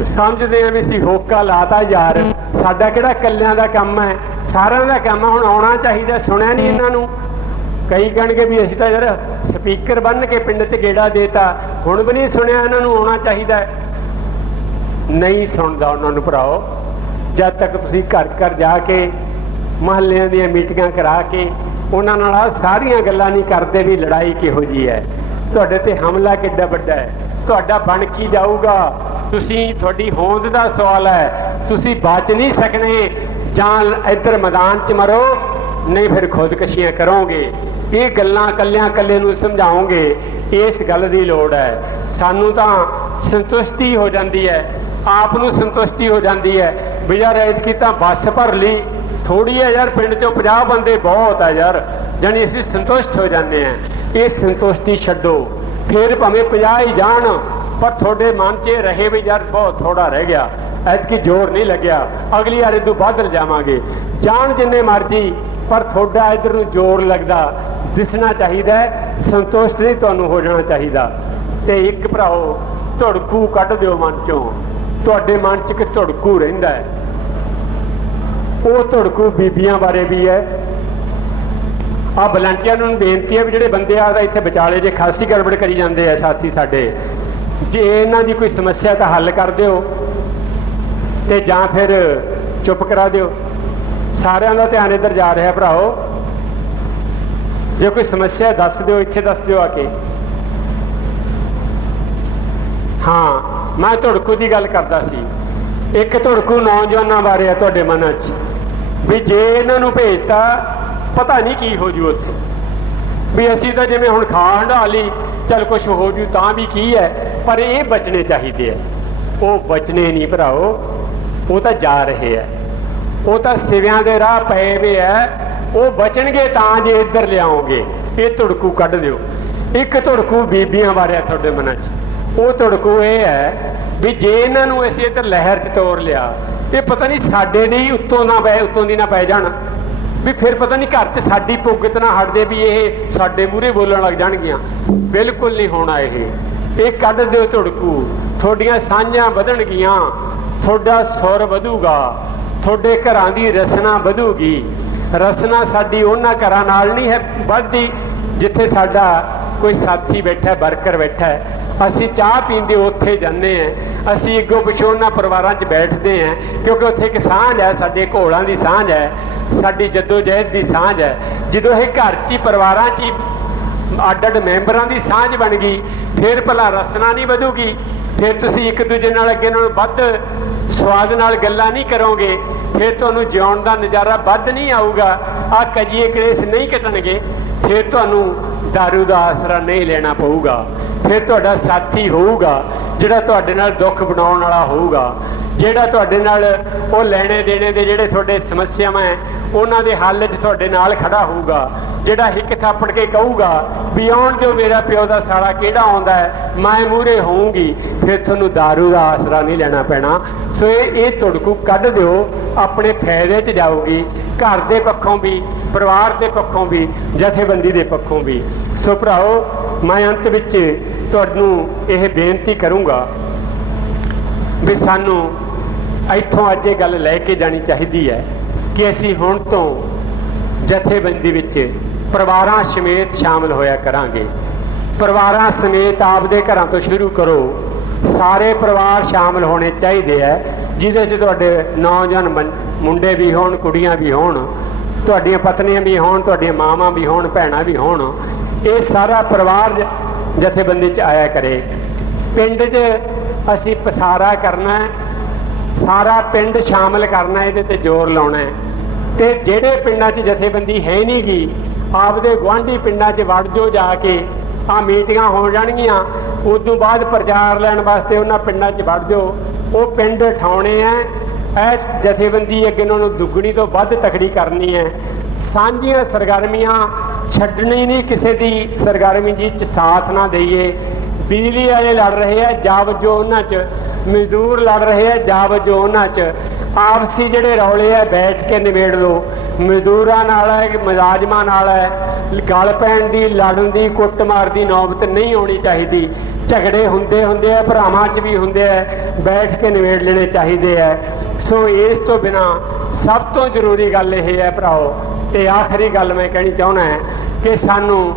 समझते हैं भी असीं होका लाता यार, साडा किहड़ा कल्लियां दा काम है, सारिਆਂ ਦਾ काम है, हुण आउणा चाहिए। सुनिया नहीं इन्हां नूं, कई कहणगे भी असीं तां यार स्पीकर बन के पिंड 'च गेड़ा देता, हुण भी नहीं सुनिया इन्हां नूं आउणा चाहिए। नहीं सुणदा उन्हां नूं भराओ, जद तक तुसीं घर घर जाके महल्लिਆਂ ਦੀਆਂ मीटिंगां करा के उन्हां नाल सारियां गल्लां नहीं करदे भी लड़ाई किहो जी है, ਤੁਹਾਡੇ ਤੇ ਹਮਲਾ ਕਿੱਡਾ ਵੱਡਾ ਹੈ, ਤੁਹਾਡਾ ਬਣ ਕੀ ਜਾਊਗਾ। ਤੁਸੀਂ ਤੁਹਾਡੀ ਹੋਂਦ ਦਾ ਸਵਾਲ ਹੈ, ਤੁਸੀਂ ਬਚ ਨਹੀਂ ਸਕਣੇ। ਜਾਂ ਇੱਧਰ ਮੈਦਾਨ 'ਚ ਮਰੋ, ਨਹੀਂ ਫਿਰ ਖੁਦਕਸ਼ੀਆਂ ਕਰੋਗੇ। ਇਹ ਗੱਲਾਂ ਕੱਲਿਆਂ ਕੱਲੇ ਨੂੰ ਸਮਝਾਓਗੇ, ਇਸ ਗੱਲ ਦੀ ਲੋੜ ਹੈ। ਸਾਨੂੰ ਤਾਂ ਸੰਤੁਸ਼ਟੀ ਹੋ ਜਾਂਦੀ ਹੈ, ਆਪ ਨੂੰ ਸੰਤੁਸ਼ਟੀ ਹੋ ਜਾਂਦੀ ਹੈ ਵੀ ਯਾਰ ਐਤਕੀ ਤਾਂ ਬੱਸ ਭਰ ਲਈ, ਥੋੜ੍ਹੀ ਹੈ ਯਾਰ, ਪਿੰਡ 'ਚੋਂ 50 ਬੰਦੇ ਬਹੁਤ ਹੈ ਯਾਰ, ਜਾਣੀ ਅਸੀਂ ਸੰਤੁਸ਼ਟ ਹੋ ਜਾਂਦੇ ਹਾਂ। ਇਹ ਸੰਤੁਸ਼ਟੀ ਛੱਡੋ, फिर भावें 50 ही जान, पर थोड़े मन च रहे भी यार बहुत थोड़ा रह गया, ऐतकी जोर नहीं लग्या, अगली बार इदू वध जावांगे। जान जिन्ने मर्जी, पर थोड़ा इधर नूं जोर लगदा दिसना चाहिए, संतुष्ट नहीं तुहानूं हो जाना चाहिए। तो एक भराओ धुड़कू कढ दिओ मन चों, तुहाडे मन च एक धुड़कू रहिंदा है, वो धुड़कू बीबियां बारे भी है। आ वलंटियर नूं बेनती है भी जिहड़े बंदे आ इत्थे विचाले जे खासी गड़बड़ करी जांदे आ साथी साडे, जे इन्हां दी कोई समस्या तां हल कर दिओ ते जां फिर चुप करा दिओ। सारिਆਂ ਦਾ ध्यान इधर जा रहा भराओ, जे कोई समस्या दस दिओ, इत्थे दस दिओ आके। हाँ, मैं धुड़कू की गल करदा सी। एक धुड़कू नौजवानों बारे है तुहाडे मन च भी जे इन्हां नूं भेजता पता नहीं की हो जू उत्थे, भी असीं तां जिवें हुण खा हंडा ली, चल कुछ हो जू तां भी की है, पर ये बचने चाहिए है। वो बचने नहीं भराओ, वो तो जा रहे है, वो तो सिवियां दे राह पे वे है, वो बचणगे तां जे इधर लियाओगे। ये धुड़कू कढ दिओ। एक धुड़कू बीबियां बारे है तुहाडे मन च, वो धुड़कू ये है भी जे इन्हां नूं असीं इधर लहर च तोड़ लिया, ये पता नहीं साडे नहीं उत्तों ना पै, उत्तों दी ना पै जाण, भी फिर पता नहीं घर च साडी भुगत ना हटदे भी ये साडे मूहरे बोलण लग जाणगियां। बिल्कुल नहीं होना ये कढ दिओ धुड़कू। तुहाडीआं साਂਝਾਂ ਵਧਣਗੀਆਂ, तुहाडा सुर ਵਧੂਗਾ, तुहाडे घरां दी रसना ਵਧੂਗੀ। रसना साडी उन्हां घरां नाल नहीं है ਵਧਦੀ जिथे साडा कोई साथी बैठा, वर्कर बैठा है, असीं चाह पींदे उत्थे जाने हैं, असीं अगों पिछों उन्हां परिवारां 'च बैठदे हैं, क्योंकि उत्थे एक सांझ है, साडे घोलां दी सांझ है, साडी जद्दोजहद की सांझ है। जो ये घर च ही परिवार च अड अड मैंबरां की सांझ बन गई, फिर भला रसना नहीं वधूगी, फिर तुसीं एक दूजे नाल अगे नालों वध स्वाद नाल गल्लां नहीं करोगे, फिर तुहानूं जिउण दा नज़ारा वध नहीं आऊगा, आ कजिए कलेस नहीं कटणगे, फिर तुहानूं दारू दा आसरा नहीं लेना पऊगा, फिर तुहाडा साथी होऊगा जिहड़ा तुहाडे नाल दुख बनाउण वाला होऊगा। ਜਿਹੜਾ ਤੁਹਾਡੇ ਨਾਲ ਉਹ ਲੈਣੇ ਦੇਣੇ ਦੇ ਜਿਹੜੇ ਤੁਹਾਡੇ ਸਮੱਸਿਆਵਾਂ ਹੈ ਉਹਨਾਂ ਦੇ ਹੱਲ 'ਚ ਤੁਹਾਡੇ ਨਾਲ ਖੜਾ ਹੋਊਗਾ, ਜਿਹੜਾ ਹਿੱਕ ਥਾਪੜ ਕੇ ਕਹੂਗਾ ਵੀ ਆਉਣ ਜੋ ਮੇਰਾ ਪਿਓ ਦਾ ਸਾਲਾ ਕਿਹੜਾ ਆਉਂਦਾ ਹੈ, ਮੈਂ ਮੂਹਰੇ ਹੋਊਂਗੀ, ਫਿਰ ਤੁਹਾਨੂੰ ਦਾਰੂ ਦਾ ਆਸਰਾ ਨਹੀਂ ਲੈਣਾ ਪੈਣਾ। ਸੋ ਇਹ ਤੁੜਕੂ ਕੱਢ ਦਿਓ, ਆਪਣੇ ਫਾਇਦੇ 'ਚ ਜਾਊਗੀ, ਘਰ ਦੇ ਪੱਖੋਂ ਵੀ, ਪਰਿਵਾਰ ਦੇ ਪੱਖੋਂ ਵੀ, ਜਥੇਬੰਦੀ ਦੇ ਪੱਖੋਂ ਵੀ। ਸੋ ਭਰਾਓ, ਮੈਂ ਅੰਤ ਵਿੱਚ ਤੁਹਾਨੂੰ ਇਹ ਬੇਨਤੀ ਕਰੂੰਗਾ ਵੀ ਸਾਨੂੰ ਇੱਥੋਂ ਅੱਜ ਇਹ ਗੱਲ ਲੈ ਕੇ ਜਾਣੀ ਚਾਹੀਦੀ ਹੈ ਕਿ ਅਸੀਂ ਹੁਣ ਤੋਂ ਜਥੇਬੰਦੀ ਵਿੱਚ ਪਰਿਵਾਰਾਂ ਸਮੇਤ ਸ਼ਾਮਲ ਹੋਇਆ ਕਰਾਂਗੇ। ਪਰਿਵਾਰਾਂ ਸਮੇਤ ਆਪਦੇ ਘਰਾਂ ਤੋਂ ਸ਼ੁਰੂ ਕਰੋ, ਸਾਰੇ ਪਰਿਵਾਰ ਸ਼ਾਮਲ ਹੋਣੇ ਚਾਹੀਦੇ ਹੈ, ਜਿਹਦੇ 'ਚ ਤੁਹਾਡੇ ਨੌਜਵਾਨ ਮੁੰਡੇ ਵੀ ਹੋਣ, ਕੁੜੀਆਂ ਵੀ ਹੋਣ, ਤੁਹਾਡੀਆਂ ਪਤਨੀਆਂ ਵੀ ਹੋਣ, ਤੁਹਾਡੀਆਂ ਮਾਵਾਂ ਵੀ ਹੋਣ, ਭੈਣਾਂ ਵੀ ਹੋਣ। ਇਹ ਸਾਰਾ ਪਰਿਵਾਰ ਜਥੇਬੰਦੀ 'ਚ ਆਇਆ ਕਰੇ। ਪਿੰਡ 'ਚ ਅਸੀਂ ਪਸਾਰਾ ਕਰਨਾ, ਸਾਰਾ ਪਿੰਡ ਸ਼ਾਮਲ ਕਰਨਾ, ਇਹਦੇ ਤੇ ਜ਼ੋਰ ਲਾਉਣਾ ਹੈ। ਤੇ ਜਿਹੜੇ ਪਿੰਡਾਂ 'ਚ ਜਥੇਬੰਦੀ ਹੈ ਨਹੀਂ ਗੀ, ਆਪਦੇ ਗੁਆਂਢੀ ਪਿੰਡਾਂ 'ਚ ਵੜ ਜਾਓ, ਜਾ ਕੇ ਆ ਮੀਟਿੰਗਾਂ ਹੋ ਜਾਣਗੀਆਂ, ਉਦੋਂ ਬਾਅਦ ਪ੍ਰਚਾਰ ਲੈਣ ਵਾਸਤੇ ਉਹਨਾਂ ਪਿੰਡਾਂ 'ਚ ਵੜ ਜਾਓ। ਉਹ ਪਿੰਡ ਉਠਾਉਣੇ ਹੈ, ਇਹ ਜਥੇਬੰਦੀ ਅੱਗੇ ਨੂੰ ਦੁੱਗਣੀ ਤੋਂ ਵੱਧ ਤਕੜੀ ਕਰਨੀ ਹੈ। ਸਾਂਝੀਆਂ ਸਰਗਰਮੀਆਂ ਛੱਡਣੀ ਨਹੀਂ, ਕਿਸੇ ਦੀ ਸਰਗਰਮੀ ਜੀ 'ਚ ਸਾਥ ਨਾ ਦੇਈਏ। ਬਿਜਲੀ ਵਾਲੇ ਲੜ ਰਹੇ ਆ, ਜਾ ਵਜੋ ਉਹਨਾਂ 'ਚ, ਮਜ਼ਦੂਰ ਲੜ ਰਹੇ ਆ, ਜਾ ਵਜੋ ਉਹਨਾਂ 'ਚ। ਆਪਸੀ ਜਿਹੜੇ ਰੌਲੇ ਆ ਬੈਠ ਕੇ ਨਿਬੇੜ ਲਓ। ਮਜ਼ਦੂਰਾਂ ਨਾਲ ਹੈ, ਮੁਲਾਜ਼ਮਾਂ ਨਾਲ ਹੈ, ਗਲ ਪੈਣ ਦੀ, ਲੜਨ ਦੀ, ਕੁੱਟਮਾਰ ਦੀ ਨੌਬਤ ਨਹੀਂ ਆਉਣੀ ਚਾਹੀਦੀ। ਝਗੜੇ ਹੁੰਦੇ ਆ, ਭਰਾਵਾਂ 'ਚ ਵੀ ਹੁੰਦੇ ਆ, ਬੈਠ ਕੇ ਨਿਬੇੜ ਲੈਣੇ ਚਾਹੀਦੇ ਆ। ਸੋ ਇਸ ਤੋਂ ਬਿਨਾਂ ਸਭ ਤੋਂ ਜ਼ਰੂਰੀ ਗੱਲ ਇਹ ਹੈ ਭਰਾਓ, ਤੇ ਆਖਰੀ ਗੱਲ ਮੈਂ ਕਹਿਣੀ ਚਾਹੁੰਦਾ ਕਿ ਸਾਨੂੰ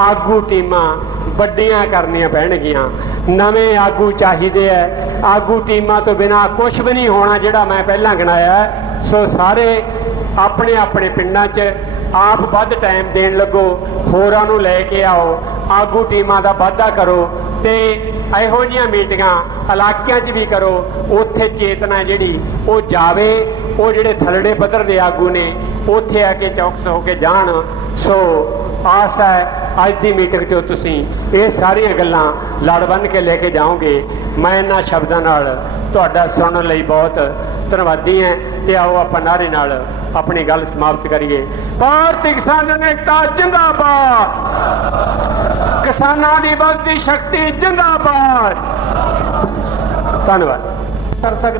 ਆਗੂ ਟੀਮਾਂ ਵੱਡੀਆਂ ਕਰਨੀਆਂ ਪੈਣਗੀਆਂ। ਨਵੇਂ ਆਗੂ ਚਾਹੀਦੇ ਹੈ। ਆਗੂ ਟੀਮਾਂ ਤੋਂ ਬਿਨਾਂ ਕੁਛ ਵੀ ਨਹੀਂ ਹੋਣਾ ਜਿਹੜਾ ਮੈਂ ਪਹਿਲਾਂ ਗਿਣਾਇਆ। ਸੋ ਸਾਰੇ ਆਪਣੇ ਆਪਣੇ ਪਿੰਡਾਂ 'ਚ ਆਪ ਵੱਧ ਟਾਈਮ ਦੇਣ ਲੱਗੋ, ਹੋਰਾਂ ਨੂੰ ਲੈ ਕੇ ਆਓ, ਆਗੂ ਟੀਮਾਂ ਦਾ ਵਾਧਾ ਕਰੋ, ਤੇ ਇਹੋ ਜਿਹੀਆਂ ਮੀਟਿੰਗਾਂ ਇਲਾਕਿਆਂ 'ਚ ਵੀ ਕਰੋ, ਉੱਥੇ ਚੇਤਨਾ ਜਿਹੜੀ ਉਹ ਜਾਵੇ। ਉਹ ਜਿਹੜੇ ਥੱਲੜੇ ਪੱਧਰ ਦੇ ਆਗੂ ਨੇ ਉੱਥੇ ਆ ਕੇ ਚੌਕਸ ਹੋ ਕੇ ਜਾਣ। ਸੋ ਆਸ ਹੈ ਅੱਜ ਦੀ ਮੀਟਿੰਗ 'ਚੋਂ ਤੁਸੀਂ ਇਹ ਸਾਰੀਆਂ ਗੱਲਾਂ ਲੜ ਬੰਨ੍ਹ ਕੇ ਲੈ ਕੇ ਜਾਓਗੇ। ਮੈਂ ਇਹਨਾਂ ਸ਼ਬਦਾਂ ਨਾਲ ਤੁਹਾਡਾ ਸੁਣਨ ਲਈ ਬਹੁਤ ਧੰਨਵਾਦੀ ਹਾਂ। ਤੇ ਆਓ ਆਪਾਂ ਨਾਅਰੇ ਨਾਲ ਆਪਣੀ ਗੱਲ ਸਮਾਪਤ ਕਰੀਏ। ਭਾਰਤੀ ਕਿਸਾਨ ਜਨ ਏਕਤਾ ਜਿੰਦਾਬਾਦ, ਕਿਸਾਨਾਂ ਦੀ ਵੱਧਦੀ ਸ਼ਕਤੀ ਜਿੰਦਾਬਾਦ। ਧੰਨਵਾਦ। ਕਰ ਸਕਦੇ